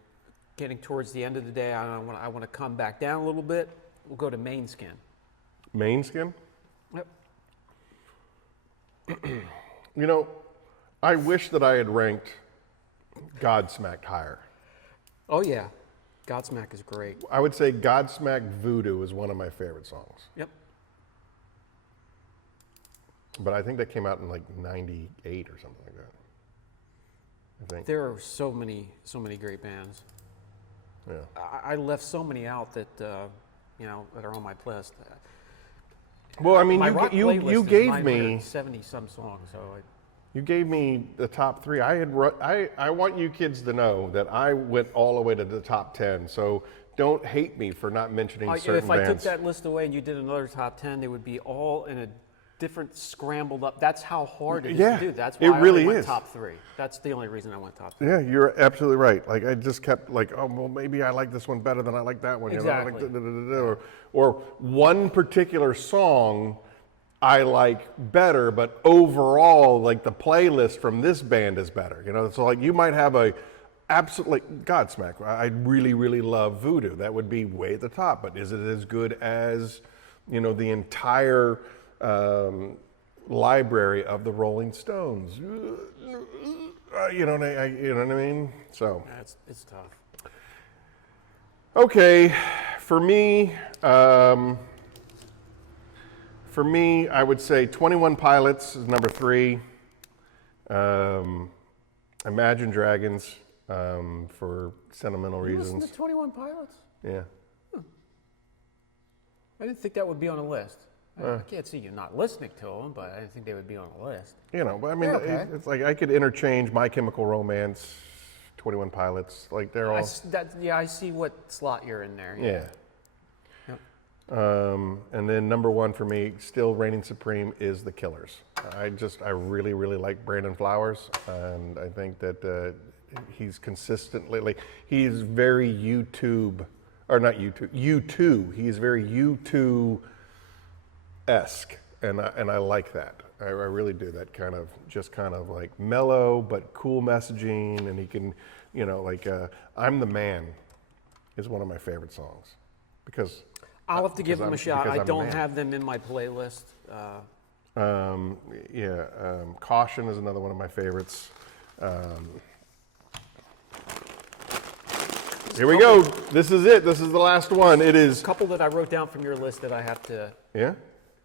getting towards the end of the day, I want to come back down a little bit, we'll go to Main Skin. Main skin? Yep. You know, I wish that I had ranked Godsmack higher. Oh, yeah. Godsmack is great. I would say Godsmack Voodoo is one of my favorite songs. Yep. But I think that came out in like 98 or something like that. I think. There are so many great bands. Yeah. I left so many out that, that are on my list. Well, I mean, My rock you playlist gave is me 970 some songs, so you gave me the top 3. I want you kids to know that I went all the way to the top 10. So don't hate me for not mentioning certain if I took bands. that list away and you did another top 10, they would be all in a different scrambled up. That's how hard it is Yeah, to do. That's it why I really only went is. top 3. That's the only reason I went top 3. Yeah, you're absolutely right. Like I just kept like, oh well, maybe I like this one better than I like that one. Exactly. You know, like, or one particular song I like better, but overall, like the playlist from this band is better. You know, so like you might have a absolutely Godsmack. I really, really love Voodoo. That would be way at the top. But is it as good as the entire library of the Rolling Stones? you know what I mean? So. It's tough. Okay, for me, I would say 21 Pilots is number 3. Imagine Dragons for sentimental You listen reasons. to 21 Pilots? Yeah. I didn't think that would be on a list. I can't see you not listening to them, but I didn't think they would be on a list. You know, but I mean, They're okay. it's like I could interchange My Chemical Romance, 21 Pilots, like they're all. I see what slot you're in there. Yeah. Yep. And then number 1 for me, still reigning supreme, is The Killers. I really, really like Brandon Flowers, and I think that he's consistently, like, he's very YouTube, or not YouTube, U2. He's very U2-esque, and I like that. I really do. That kind of like mellow but cool messaging, and he can, you know, like I'm the Man is one of my favorite songs because I'll have to give them a shot. I don't have have them in my playlist. Caution is another one of my favorites. Here we go. This is it. This is the last one. It is A couple that I wrote down from your list that I have to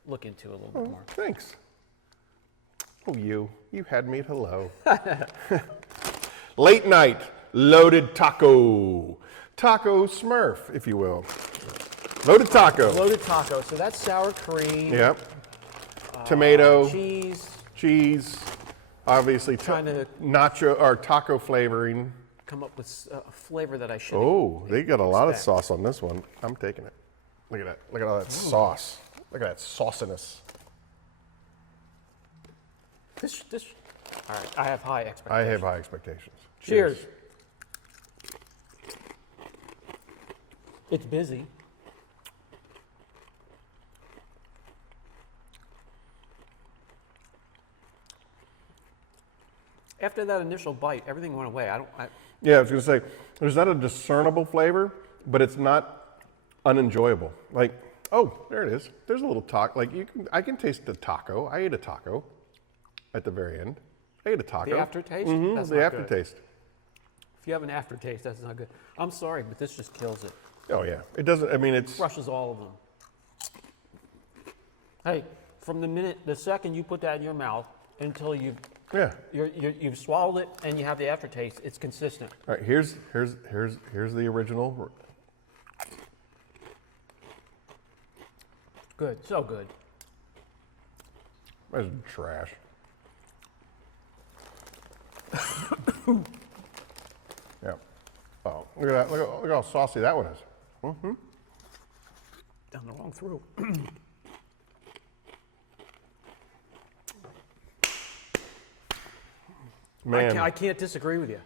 look into a little bit more. Thanks. Oh, you had me at hello. Late night loaded taco. Taco Smurf, if you will. Loaded taco. Loaded taco. So that's sour cream. Yep. Tomato. Cheese. Obviously, Trying to nacho or taco flavoring. come up with a flavor that I should. Oh, they got a lot of sauce on this one. I'm taking it. Look at that. Look at all that sauce. Look at that sauciness. This. All right. I have high expectations. I have high expectations. Cheers. It's busy. After that initial bite, everything went away. Yeah, I was going to say, there's not a discernible flavor, but it's not unenjoyable. Like, oh, there it is. There's a little taco. Like, I can taste the taco. I ate a taco at the very end. I ate a taco. The aftertaste? Mm-hmm, That's the not aftertaste. Good. If you have an aftertaste, that's not good. I'm sorry, but this just kills it. Oh, yeah. It doesn't, I mean, it's... Crushes all of them. Hey, from the second you put that in your mouth until you've swallowed it and you have the aftertaste, it's consistent. All right, here's the original. Good, so good. That's trash. Yeah. Oh, look at that. Look how saucy that one is. Mm-hmm. Down the wrong throat. Man. I can't disagree with you.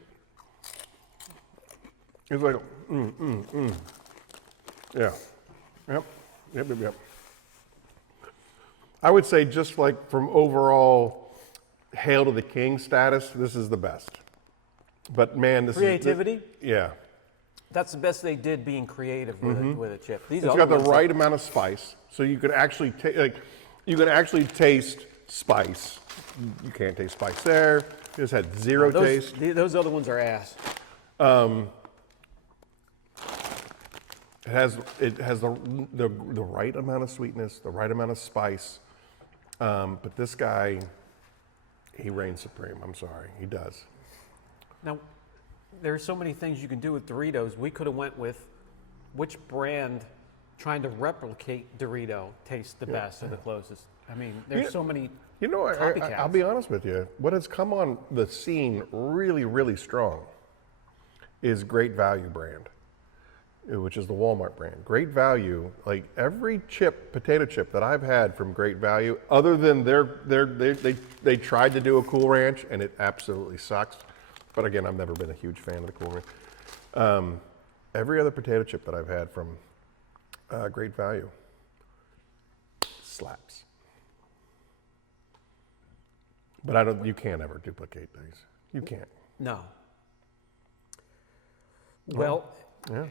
It's like, Yeah. Yep. I would say just like from overall Hail to the King status, this is the best. But man, this Creativity? is... Yeah. That's the best they did, being creative with a chip. It's got the right amount of spice, so you could actually taste spice. You can't taste spice there. It just had zero taste. Those other ones are ass. It has the right amount of sweetness, the right amount of spice. But this guy, he reigns supreme. I'm sorry, he does. Now, there are so many things you can do with Doritos. We could have went with which brand trying to replicate Dorito tastes the best or the closest. I mean, there's so many. You know, copycats. I'll be honest with you. What has come on the scene really, really strong is Great Value brand, which is the Walmart brand. Great Value, like every potato chip that I've had from Great Value, other than they tried to do a Cool Ranch and it absolutely sucks. But again, I've never been a huge fan of the Cool Ranch. Every other potato chip that I've had from Great Value slaps. But you can't ever duplicate these. You can't. No. Well, Yeah.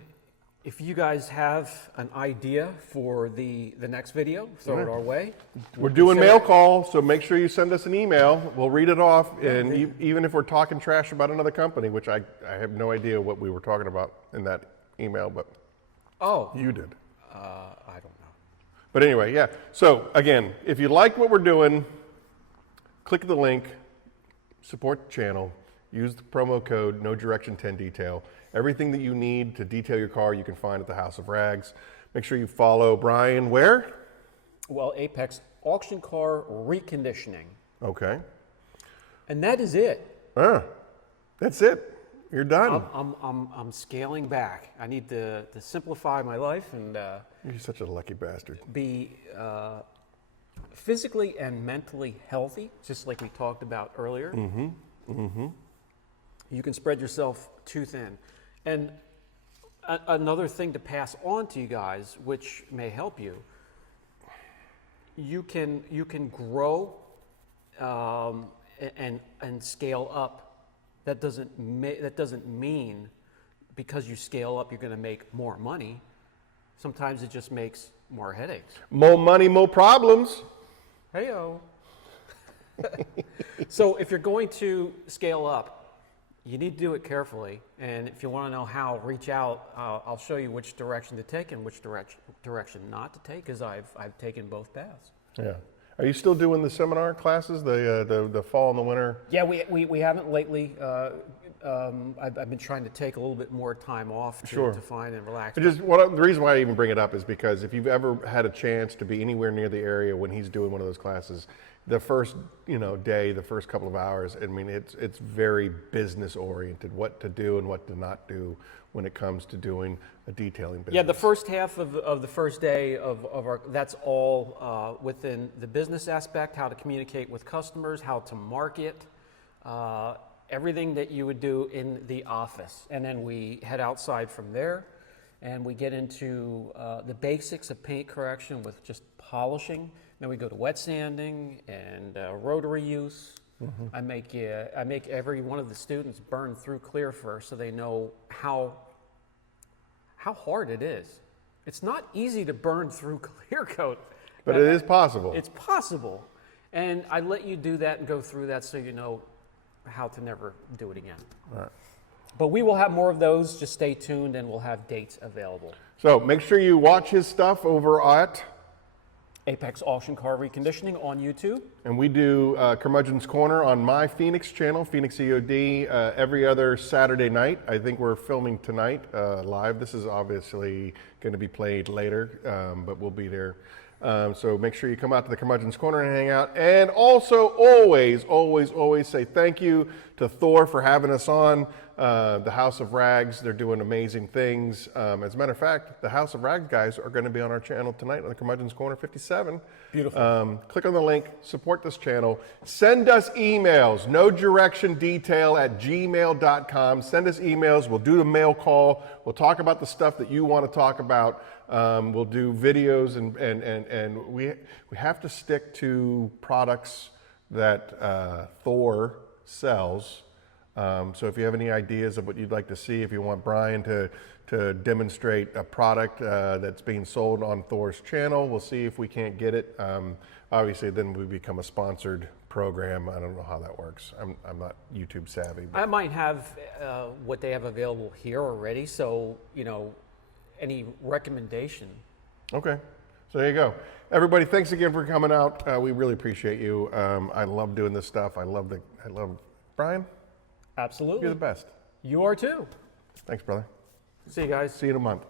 if you guys have an idea for the next video, throw it our way. We're doing mail call, so make sure you send us an email. We'll read it off, and even if we're talking trash about another company, which I have no idea what we were talking about in that email, but you did. I don't know. But anyway, yeah. So again, if you like what we're doing, click the link, support the channel, use the promo code Nodirectiondetail. Everything that you need to detail your car, you can find at the House of Rags. Make sure you follow Brian where? Well, Apex Auction Car Reconditioning. Okay. And that is it. That's it. You're done. I'm scaling back. I need to simplify my life and You're such a lucky bastard. be physically and mentally healthy, just like we talked about earlier. You can spread yourself too thin. And another thing to pass on to you guys, which may help you, you can grow and scale up. That doesn't mean because you scale up you're going to make more money. Sometimes it just makes more headaches. More money, more problems. Hey-o. So if you're going to scale up, you need to do it carefully. And if you want to know how, reach out. I'll show you which direction to take and which direction not to take, because I've taken both paths. Yeah. Are you still doing the seminar classes, the fall and the winter? Yeah, we haven't lately. I've been trying to take a little bit more time off to find and relax. The reason why I even bring it up is because if you've ever had a chance to be anywhere near the area when he's doing one of those classes, the first day, the first couple of hours, I mean, it's very business oriented, what to do and what to not do when it comes to doing a detailing business. Yeah, the first half of the first day of our, that's all within the business aspect, how to communicate with customers, how to market, everything that you would do in the office. And then we head outside from there and we get into the basics of paint correction with just polishing. Then we go to wet sanding and rotary use. I make every one of the students burn through clear first so they know how hard it is. It's not easy to burn through clear coat. But it is possible. It's possible. And I let you do that and go through that so you know how to never do it again. All right. But we will have more of those. Just stay tuned and we'll have dates available. So make sure you watch his stuff over at Apex Auction Car Reconditioning on YouTube. And we do Curmudgeon's Corner on my Phoenix channel, Phoenix E.O.D, every other Saturday night. I think we're filming tonight live. This is obviously going to be played later, but we'll be there. So make sure you come out to the Curmudgeon's Corner and hang out. And also always say thank you to Thor for having us on. The House of Rags, they're doing amazing things. As a matter of fact, the House of Rags guys are going to be on our channel tonight on the Curmudgeon's Corner 57. Beautiful. Click on the link, support this channel. Send us emails, nodirectiondetail@gmail.com. Send us emails. We'll do the mail call. We'll talk about the stuff that you want to talk about. We'll do videos, and we have to stick to products that Thor sells. So if you have any ideas of what you'd like to see, if you want Brian to demonstrate a product that's being sold on Thor's channel, we'll see if we can't get it. Obviously, then we become a sponsored program. I don't know how that works. I'm not YouTube savvy. I might have what they have available here already, so, any recommendation. Okay, so there you go. Everybody, thanks again for coming out. We really appreciate you. I love doing this stuff. I love Brian. Absolutely. You're the best. You are too. Thanks, brother. See you guys. See you in a month.